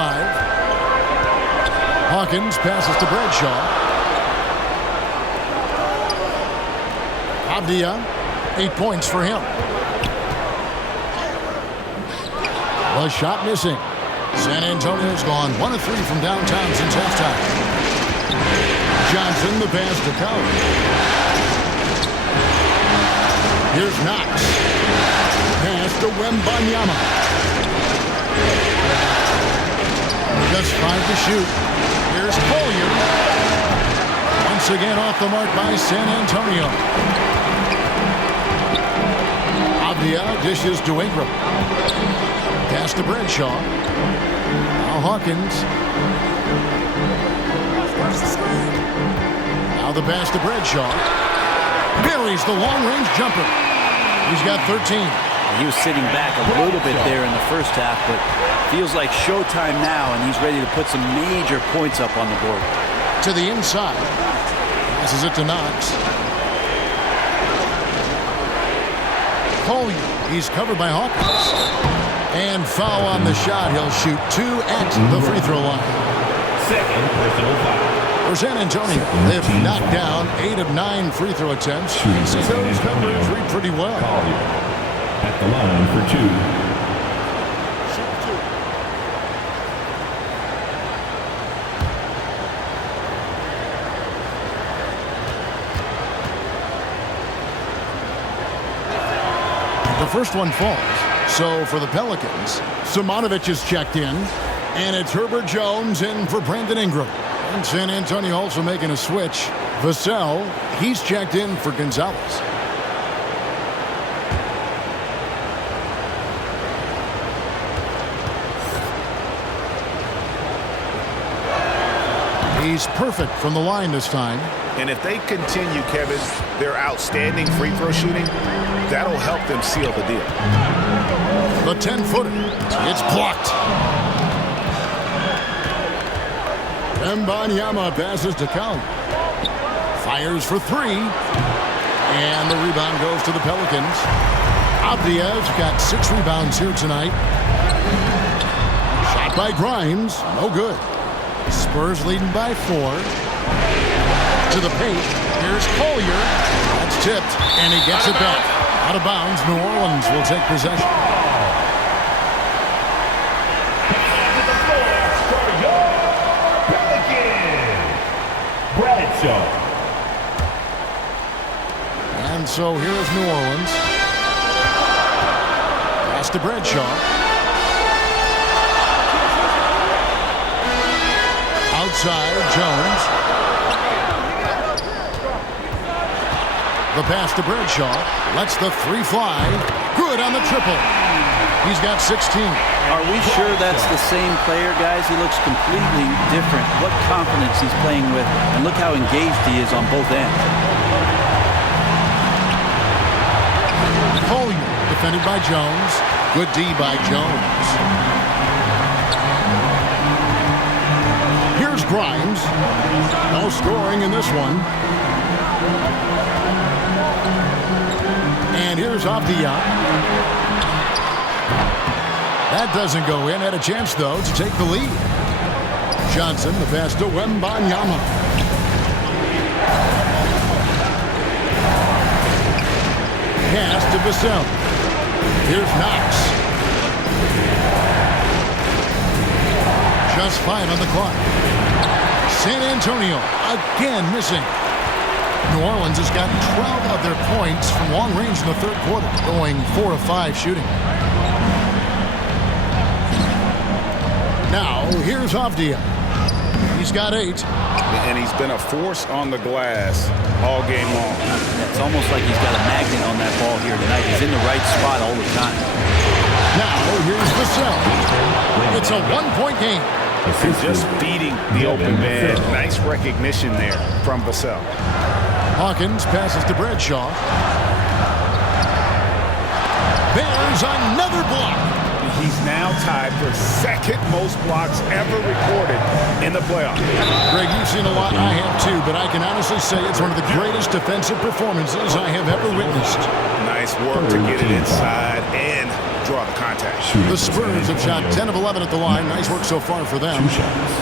Hawkins passes to Bradshaw. Avdia, 8 points for him. The shot missing. San Antonio's gone 1 of 3 from downtown since halftime. Johnson, the pass to Cowley. Here's Knox. Pass to Wembanyama. Just 5 to shoot. Here's Collier. Once again off the mark by San Antonio. Avdia dishes to Ingram. Pass to Bradshaw. Now Hawkins. Now the pass to Bradshaw. Buries the long-range jumper. He's got 13. He was sitting back a little bit there in the first half, but feels like showtime now, and he's ready to put some major points up on the board. To the inside. Passes it to Knox. Collier. He's covered by Hawkins. And foul on the shot. He'll shoot 2 at the free throw line. Second personal foul. For San Antonio, they've knocked down 8 of 9 free throw attempts. So those numbers read pretty well. At the line for 2. The first one falls. So for the Pelicans, Simonovic is checked in. And it's Herbert Jones in for Brandon Ingram. And San Antonio also making a switch. Vassell, he's checked in for Gonzalez. He's perfect from the line this time. And if they continue, Kevin, their outstanding free throw shooting, that'll help them seal the deal. The 10-footer. It's blocked. Mbanyama passes to Collier. Fires for 3. And the rebound goes to the Pelicans. Avdiev's got 6 rebounds here tonight. Shot by Grimes. No good. Spurs leading by 4. To the paint. Here's Collier. That's tipped. And he gets it back. Out of bounds. New Orleans will take possession. Bradshaw. And so here is New Orleans. Pass to Bradshaw. Outside, Jones. The pass to Bradshaw. Lets the 3 fly. Good on the triple. He's got 16. Are we sure that's the same player, guys? He looks completely different. What confidence he's playing with, and look how engaged he is on both ends. Collier, defended by Jones. Good D by Jones. Here's Grimes. No scoring in this one. And here's Avdia. That doesn't go in. Had a chance, though, to take the lead. Johnson, the pass to Wembanyama. Pass to Vassell. Here's Knox. Just 5 on the clock. San Antonio again missing. New Orleans has got 12 of their points from long range in the third quarter, going 4 of 5 shooting. Now, here's Avdia. He's got 8. And he's been a force on the glass all game long. It's almost like he's got a magnet on that ball here tonight. He's in the right spot all the time. Now, here's Vassell. It's a 1-point game. And just beating the open man. Nice recognition there from Vassell. Hawkins passes to Bradshaw. There's another block. He's now tied for second most blocks ever recorded in the playoffs. Greg, you've seen a lot. I have too, but I can honestly say it's one of the greatest defensive performances I have ever witnessed. Nice work to get it inside and draw the contact. The Spurs have shot 10 of 11 at the line. Nice work so far for them. 2 shots.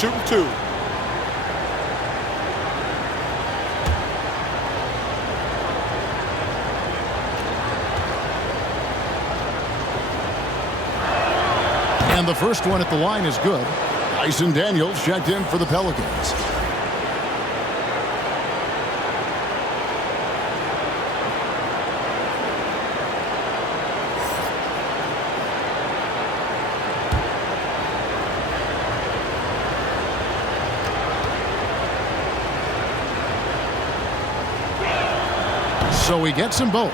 Shooting 2. And the first one at the line is good. Dyson Daniels checked in for the Pelicans. So he gets them both.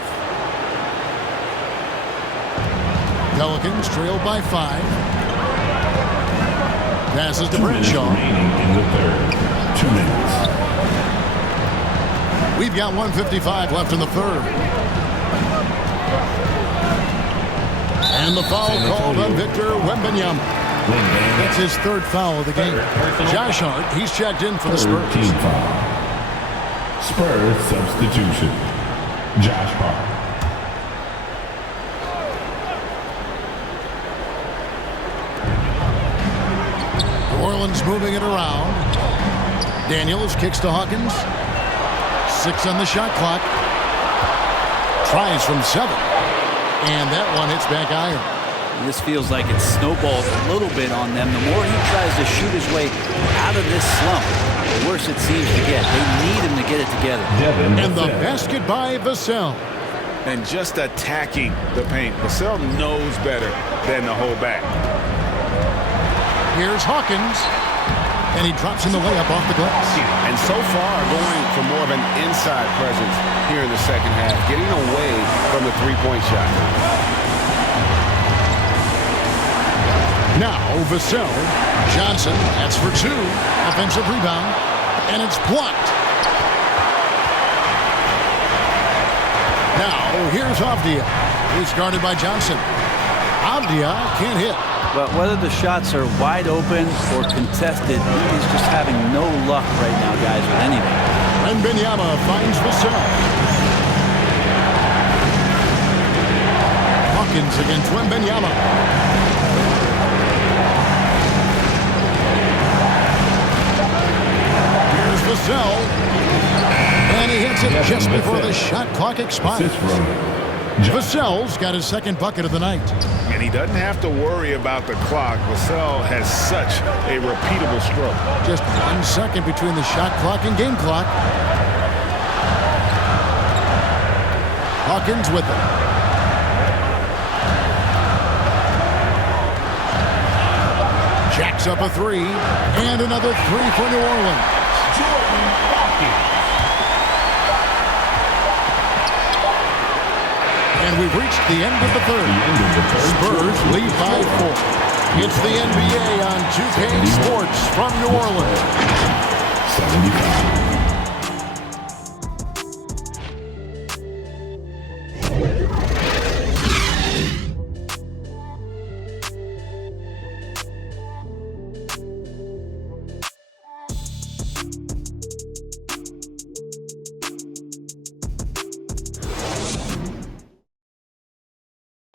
Pelicans trailed by 5. Passes to Bradshaw. In the third. 2 minutes. We've got 1:55 left in the third. And the foul called on Victor Wembanyama. That's his 3rd foul of the game. Josh Hart, he's checked in for the Spurs. Team foul. Spurs substitution. Josh Hart. New Orleans moving it around. Daniels kicks to Hawkins. 6 on the shot clock. Tries from 7. And that one hits back iron. This feels like it snowballed a little bit on them. The more he tries to shoot his way out of this slump, the worse it seems to get. They need him to get it together. And the basket by Vassell. And just attacking the paint. Vassell knows better than to hold back. Here's Hawkins. And he drops in the layup off the glass. And so far, going for more of an inside presence here in the second half, getting away from the three-point shot. Now, Vassell. Johnson, that's for 2. Offensive rebound. And it's blocked. Now, here's Avdia. He's guarded by Johnson. Avdia can't hit. But whether the shots are wide open or contested, he's just having no luck right now, guys, with anything. And Wembanyama finds Vassell. Hawkins against Wembanyama. Here's Vassell. And he hits it just before the shot clock expires. Vassell's got his 2nd bucket of the night. And he doesn't have to worry about the clock. Vassell has such a repeatable stroke. Just 1 second between the shot clock and game clock. Hawkins with it. Jacks up a 3. And another 3 for New Orleans. And we've reached the end of the third. Spurs lead by 4. It's the NBA on 2K Sports from New Orleans. 75.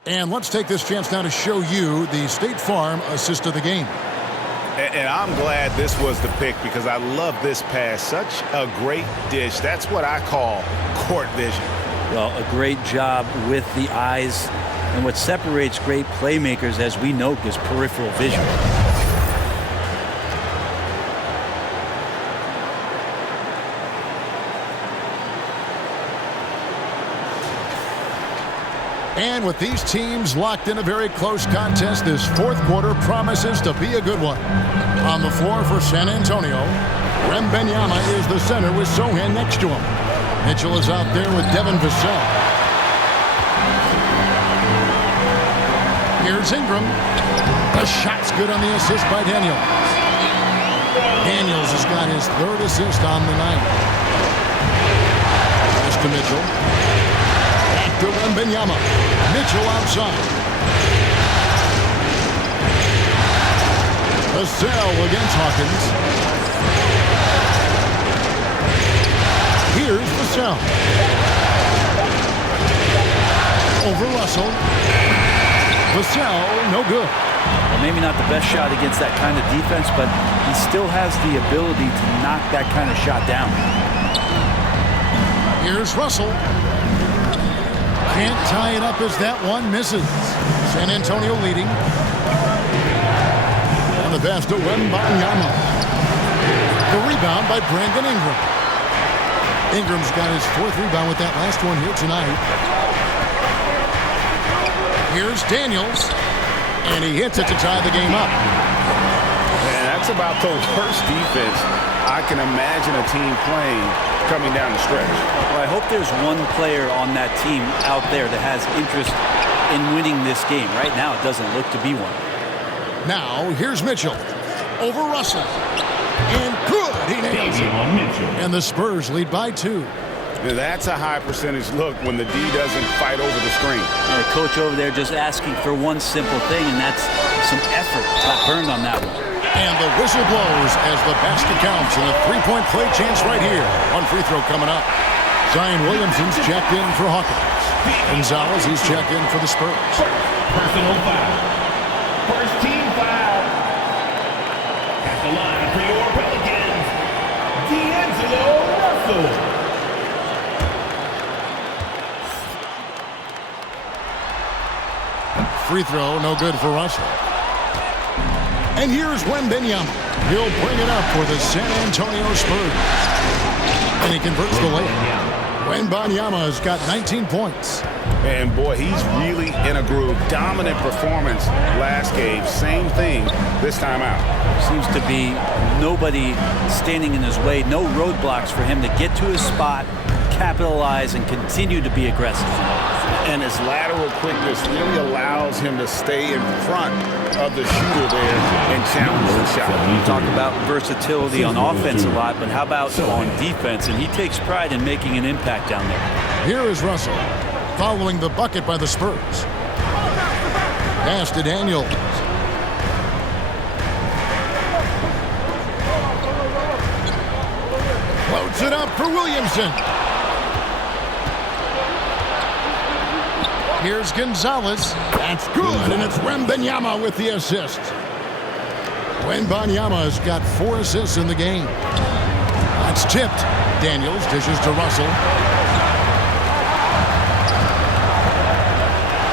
And let's take this chance now to show you the State Farm assist of the game. And I'm glad this was the pick because I love this pass. Such a great dish. That's what I call court vision. Well, a great job with the eyes. And what separates great playmakers, as we note, is peripheral vision. And with these teams locked in a very close contest, this 4th quarter promises to be a good one. On the floor for San Antonio, Wembanyama is the center with Sohan next to him. Mitchell is out there with Devin Vassell. Here's Ingram. The shot's good on the assist by Daniels. Daniels has got his 3rd assist on the night. Pass to Mitchell. To Wembanyama. Mitchell outside. Vassell against Hawkins. Here's Vassell. Over Russell. Vassell, no good. Well, maybe not the best shot against that kind of defense, but he still has the ability to knock that kind of shot down. Here's Russell. Can't tie it up as that one misses. San Antonio leading. On the pass to Wembanyama. The rebound by Brandon Ingram. Ingram's got his 4th rebound with that last one here tonight. Here's Daniels. And he hits it to tie the game up. And that's about the worst defense I can imagine a team playing coming down the stretch. Well, I hope there's one player on that team out there that has interest in winning this game. Right now, it doesn't look to be one. Now, here's Mitchell over Russell. And good, he nails it. And the Spurs lead by 2. Now, that's a high percentage look when the D doesn't fight over the screen. The coach over there just asking for one simple thing, and that's some effort. Got burned on that one. And the whistle blows as the basket counts, and a three-point play chance right here. One free throw coming up. Zion Williamson's checked in for Hawkins. Gonzalez, he's checked in for the Spurs. Personal foul. First team foul. At the line for your Pelicans, D'Angelo Russell. Free throw, no good for Russell. And here's Wembanyama. He'll bring it up for the San Antonio Spurs. And he converts the layup. Wembanyama's got 19 points. And boy, he's really in a groove. Dominant performance last game. Same thing this time out. Seems to be nobody standing in his way. No roadblocks for him to get to his spot, capitalize, and continue to be aggressive. And his lateral quickness really allows him to stay in front of the shooter there and challenge the shot. We talk about versatility on offense a lot, but how about on defense? And he takes pride in making an impact down there. Here is Russell following the bucket by the Spurs. Pass to Daniels. Floats it up for Williamson. Here's Gonzalez. That's good, and it's Wembanyama with the assist. Wembanyama's got 4 assists in the game. That's tipped. Daniels dishes to Russell.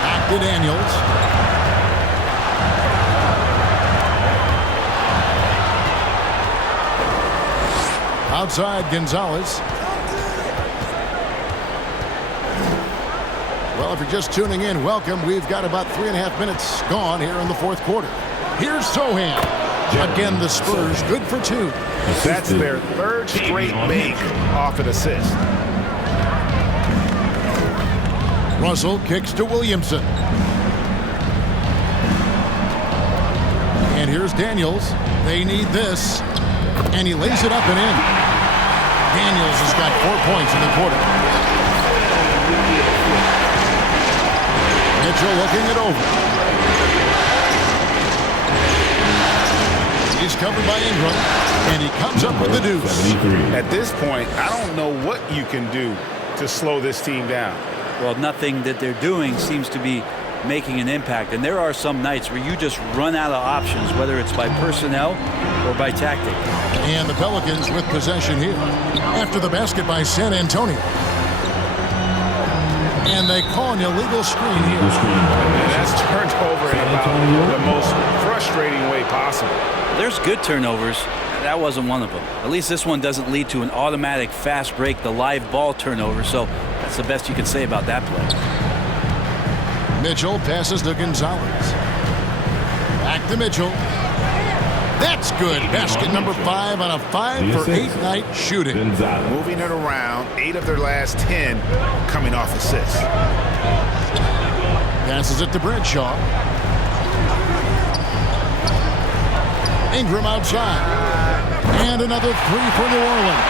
Back to Daniels. Outside Gonzalez. Well, if you're just tuning in, welcome. We've got about 3.5 minutes gone here in the fourth quarter. Here's Sohan. Again, the Spurs good for 2. That's their 3rd straight make off an assist. Russell kicks to Williamson. And here's Daniels. They need this. And he lays it up and in. Daniels has got 4 points in the quarter. Mitchell looking it over. He's covered by Ingram, and he comes up with the deuce. At this point, I don't know what you can do to slow this team down. Well, nothing that they're doing seems to be making an impact. And there are some nights where you just run out of options, whether it's by personnel or by tactic. And the Pelicans with possession here after the basket by San Antonio. And they call an illegal screen here. And that's turned over in about the most frustrating way possible. There's good turnovers. That wasn't one of them. At least this one doesn't lead to an automatic fast break, the live ball turnover. So that's the best you can say about that play. Mitchell passes to Gonzalez. Back to Mitchell. That's good. Basket number 5 on a 5 for 8 night shooting. Moving it around, 8 of their last 10 coming off assists. Passes it to Bradshaw. Ingram outside. And another 3 for New Orleans.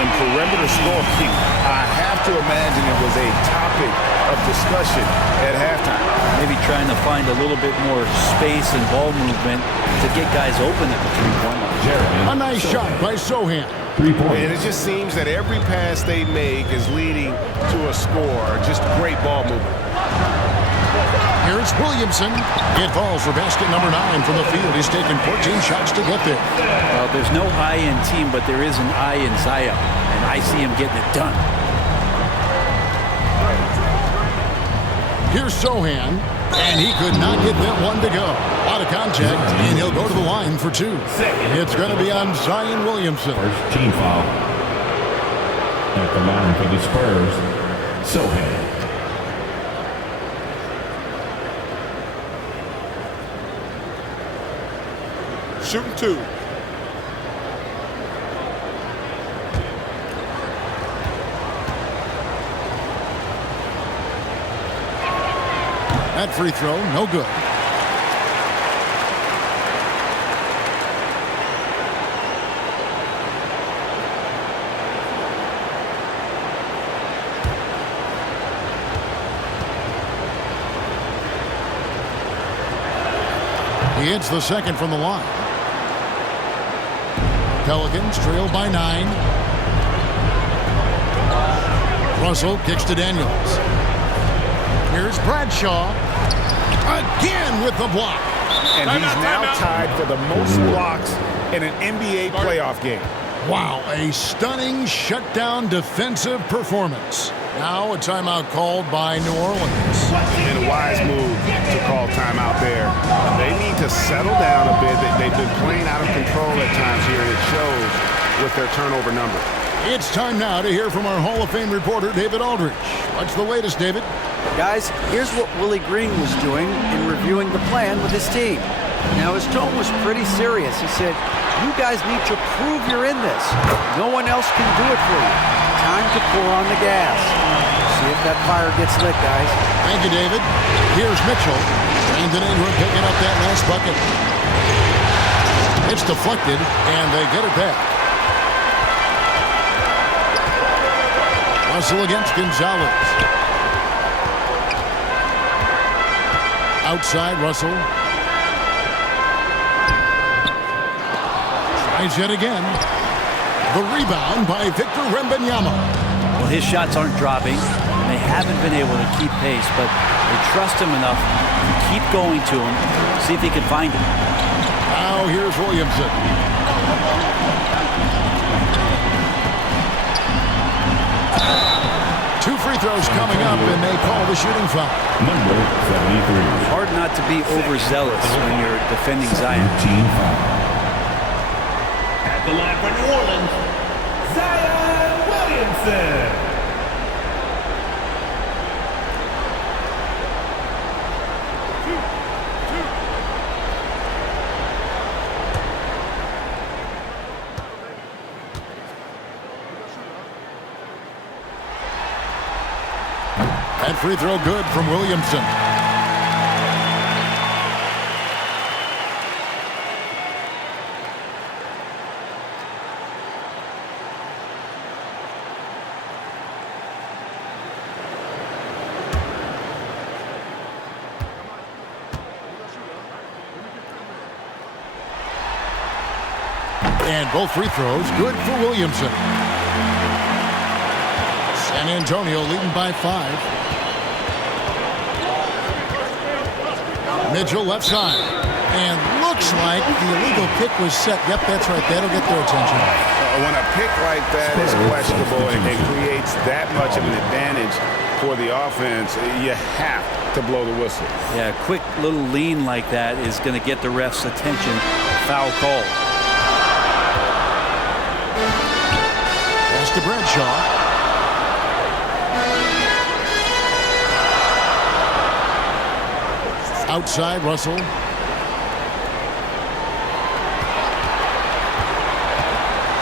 In perimeter scoring, I have to imagine it was a topic of discussion at halftime. Maybe trying to find a little bit more space and ball movement to get guys open at the three-point line. A nice shot by Sohan. And it just seems that every pass they make is leading to a score. Just great ball movement. Here's Williamson. It falls for basket number 9 from the field. He's taken 14 shots to get there. Well, there's no I in team, but there is an I in Zion, and I see him getting it done. Here's Sohan, and he could not get that one to go. Out of contact, and he'll go to the line for 2. It's going to be on Zion Williamson. First team foul. At the line for the Spurs, Sohan. Shooting 2. That free throw, no good. He hits the second from the line. Pelicans trail by 9. Russell kicks to Daniels. Here's Bradshaw. Again with the block. And he's now tied for the most blocks in an NBA playoff game. Wow, a stunning shutdown defensive performance. Now a timeout called by New Orleans. And a wise move to call timeout there. They need to settle down a bit. They've been playing out of control at times here, and it shows with their turnover number. It's time now to hear from our Hall of Fame reporter, David Aldridge. What's the latest, David? Guys, here's what Willie Green was doing in reviewing the plan with his team. Now, his tone was pretty serious. He said, you guys need to prove you're in this. No one else can do it for you. Time to pour on the gas. See if that fire gets lit, guys. Thank you, David. Here's Mitchell. Brandon Ingram picking up that last bucket. It's deflected, and they get it back. Russell against Gonzalez. Outside, Russell. Tries yet again. The rebound by Victor Wembanyama. Well, his shots aren't dropping. They haven't been able to keep pace, but they trust him enough to keep going to him, see if he can find him. Now here's Williamson. Two free throws coming up, and they call the shooting foul. Number 73. Hard not to be overzealous when you're defending Zion. At the line for New Orleans, Zion Williamson. That free throw good from Williamson. And both free throws good for Williamson. San Antonio leading by 5. Mitchell left side. And looks like the illegal pick was set. Yep, that's right. That'll get their attention. When a pick like that is questionable and it creates that much of an advantage for the offense, you have to blow the whistle. Yeah, a quick little lean like that is going to get the ref's attention. Foul call. Pass to Bradshaw. Outside, Russell.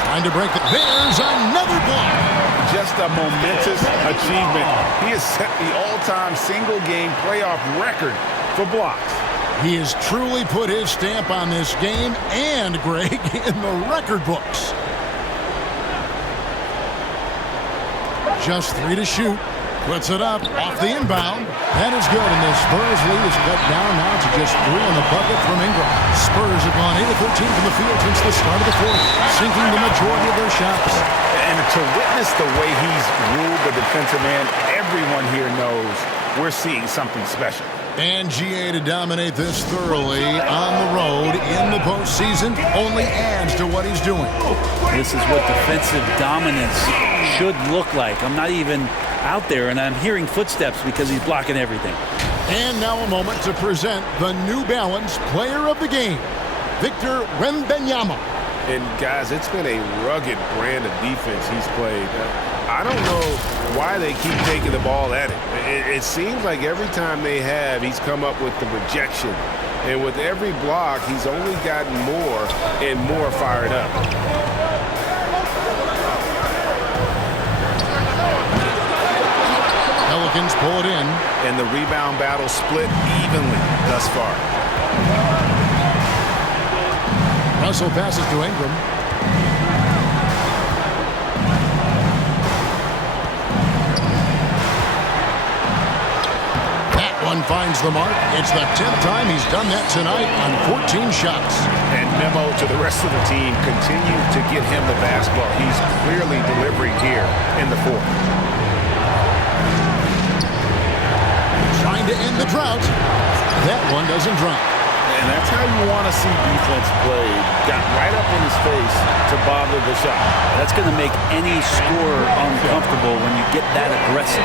Trying to break it. There's another block. Just a momentous achievement. He has set the all-time single-game playoff record for blocks. He has truly put his stamp on this game and, Greg, in the record books. Just 3 to shoot. Puts it up off the inbound. That is good, and the Spurs lead is cut down now to just 3 on the bucket from Ingram. Spurs have gone 8 of 13 from the field since the start of the fourth, sinking the majority of their shots. And to witness the way he's ruled the defensive end, everyone here knows we're seeing something special. And GA to dominate this thoroughly on the road in the postseason only adds to what he's doing. This is what defensive dominance should look like. I'm not even out there, and I'm hearing footsteps because he's blocking everything. And now a moment to present the New Balance Player of the Game, Victor Wembanyama. And guys, it's been a rugged brand of defense he's played. I don't know why they keep taking the ball at him. It seems like every time they have, he's come up with the rejection. And with every block, he's only gotten more and more fired up. Pelicans pull it in. And the rebound battle split evenly thus far. Russell passes to Ingram. That one finds the mark. It's the 10th time he's done that tonight on 14 shots. And memo to the rest of the team, continue to get him the basketball. He's clearly delivering here in the fourth. Trying to end the drought. That one doesn't drop. And that's how you want to see defense play. Got right up in his face to bother the shot. That's going to make any scorer uncomfortable when you get that aggressive.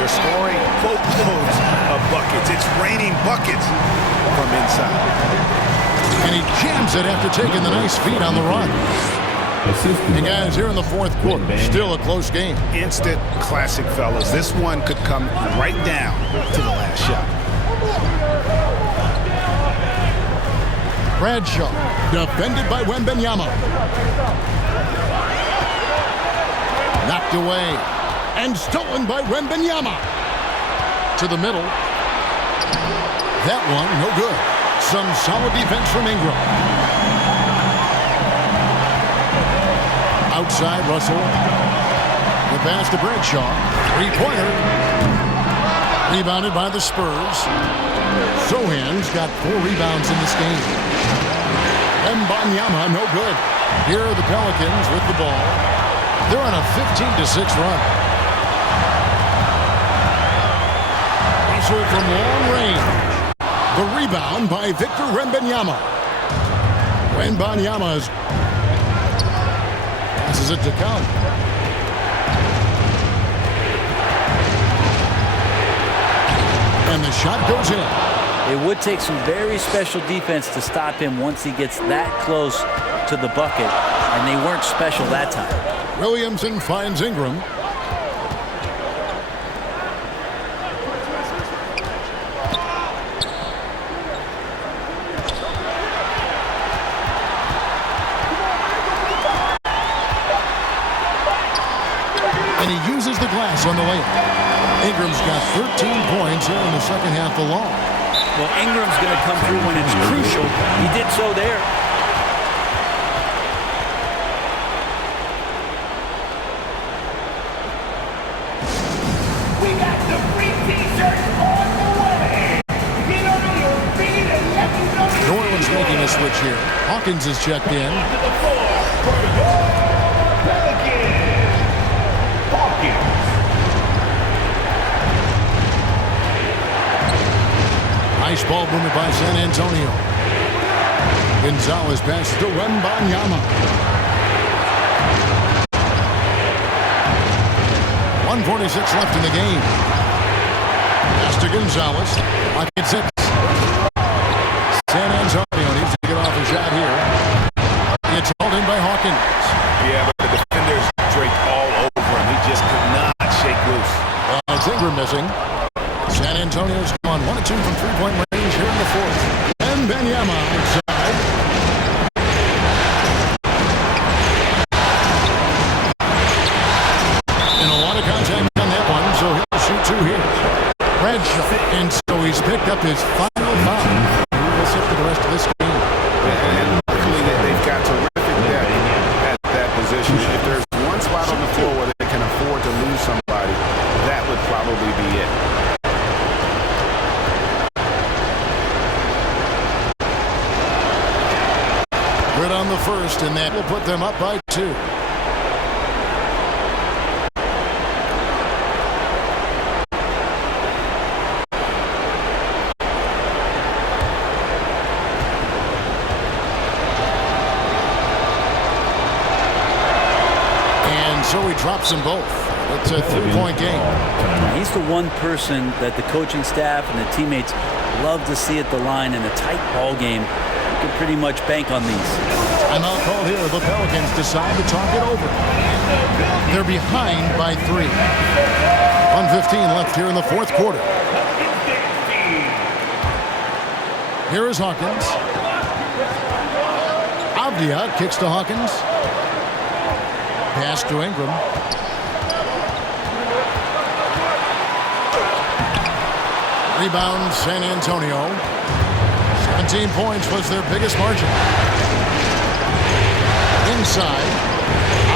They're scoring boatloads of buckets. It's raining buckets from inside. And he jams it after taking the nice feed on the run. And guys, here in the fourth quarter, still a close game. Instant classic, fellas. This one could come right down to the last shot. Bradshaw, defended by Wembanyama. Knocked away and stolen by Wembanyama. To the middle. That one, no good. Some solid defense from Ingram. Outside, Russell. The pass to Bradshaw. Three-pointer. Rebounded by the Spurs. Sohan's got 4 rebounds in this game. Wembanyama, no good. Here are the Pelicans with the ball. They're on a 15-6 run. Russell from long range. The rebound by Victor Wembanyama. Wembanyama passes it to Count. And the shot goes in. It would take some very special defense to stop him once he gets that close to the bucket, and they weren't special that time. Williamson finds Ingram. And he uses the glass on the layup. Ingram's got 13 points here in the second half alone. Well, Ingram's going to come through when it's crucial. He did so there. We got the free t-shirts on the way. Get under your feet and let me know. New Orleans making a switch here. Hawkins is checked in. Pelicans. Hawkins. Nice ball movement by San Antonio. Gonzalez passes to Wembanyama. 1:46 left in the game. Pass to Gonzalez. Pocket 6. San Antonio needs to get off a shot here. It's hauled in by Hawkins. Yeah, but the defenders draped all over him. He just could not shake loose. It's Ingram missing. San Antonio's gone 1 of 2 from three-point range here in the fourth. And Wembanyama outside. And a lot of contact on that one, so he'll shoot 2 here. Bradshaw, and so he's picked up his final foul. He will sit for the rest of this game. And luckily they've got terrific depth at that position. If there's one spot on the floor where they can afford to lose somebody, that would probably be it. Good on the first, and that will put them up by 2. And so he drops them both. It's a 3-point game. He's the one person that the coaching staff and the teammates love to see at the line in a tight ball game. You can pretty much bank on these. Timeout call here. The Pelicans decide to talk it over. They're behind by 3. 1:15 left here in the fourth quarter. Here is Hawkins. Avdia kicks to Hawkins. Pass to Ingram. Rebound, San Antonio. 17 points was their biggest margin. Inside.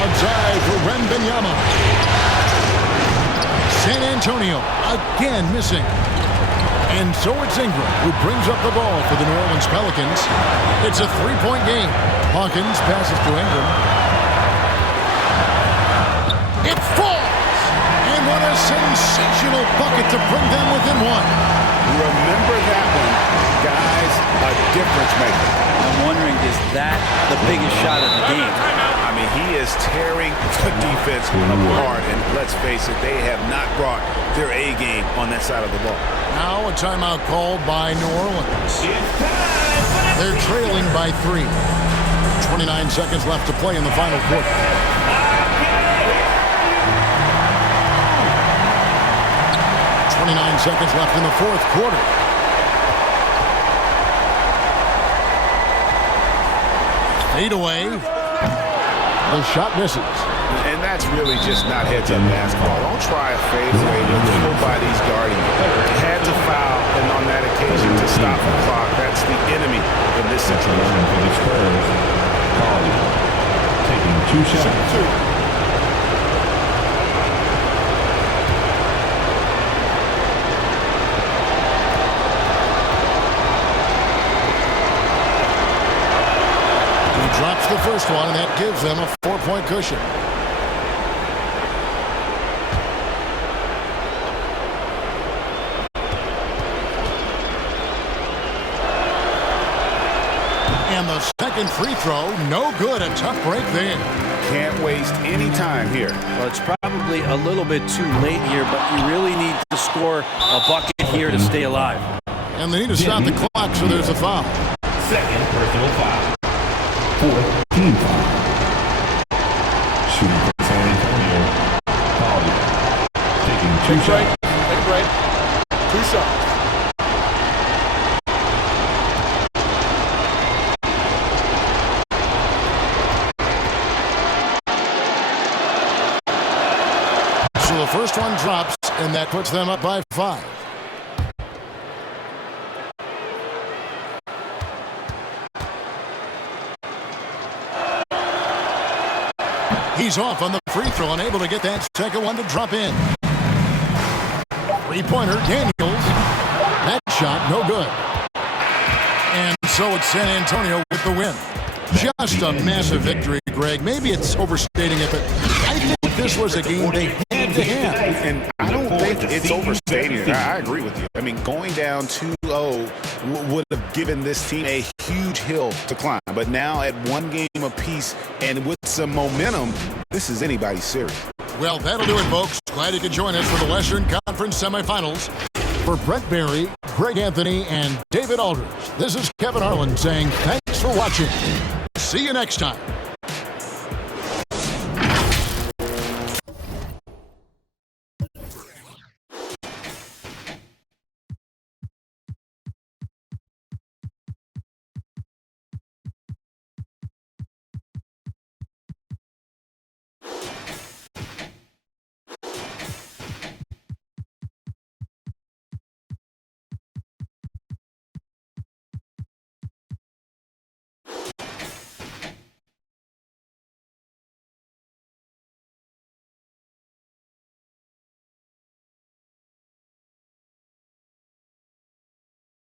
Outside for Wembanyama. San Antonio again missing. And so it's Ingram who brings up the ball for the New Orleans Pelicans. It's a three-point game. Hawkins passes to Ingram. It falls! And what a sensational bucket to bring them within one. Remember that one, guys, a difference maker. I'm wondering, is that the biggest shot of the game? I mean, he is tearing the defense apart, and let's face it, they have not brought their A game on that side of the ball. Now a timeout called by New Orleans. They're trailing by 3. 29 seconds left to play in the final quarter. 29 seconds left in the fourth quarter. Fade away. The shot misses. And that's really just not heads-up basketball. Don't try a fadeaway when nobody's guarding you. Had to foul, and on that occasion to stop the clock. That's the enemy in this situation. For the Spurs, taking 2 shots. Drops the first one, and that gives them a 4-point cushion. And the second free throw, no good. A tough break there. Can't waste any time here. Well, it's probably a little bit too late here, but you really need to score a bucket here to stay alive. And they need to stop the clock, so there's a foul. Second personal foul. 4th team foul. Shooting for San Antonio. Collier. Taking 2 shots. Take a break. 2 shots. So the first one drops, and that puts them up by 5. He's off on the free throw, unable to get that second one to drop in. Three-pointer, Daniels. That shot, no good. And so it's San Antonio with the win. Just a massive victory, Greg. Maybe it's overstating it, but I think this was a game they had to have. And I don't think it's overstating it. I agree with you. I mean, going down 2-0 would have given this team a huge hill to climb. But now at 1 game apiece and with some momentum, this is anybody's series. Well, that'll do it, folks. Glad you could join us for the Western Conference semifinals. For Brent Barry, Greg Anthony, and David Aldridge, this is Kevin Harlan saying thanks for watching. See you next time.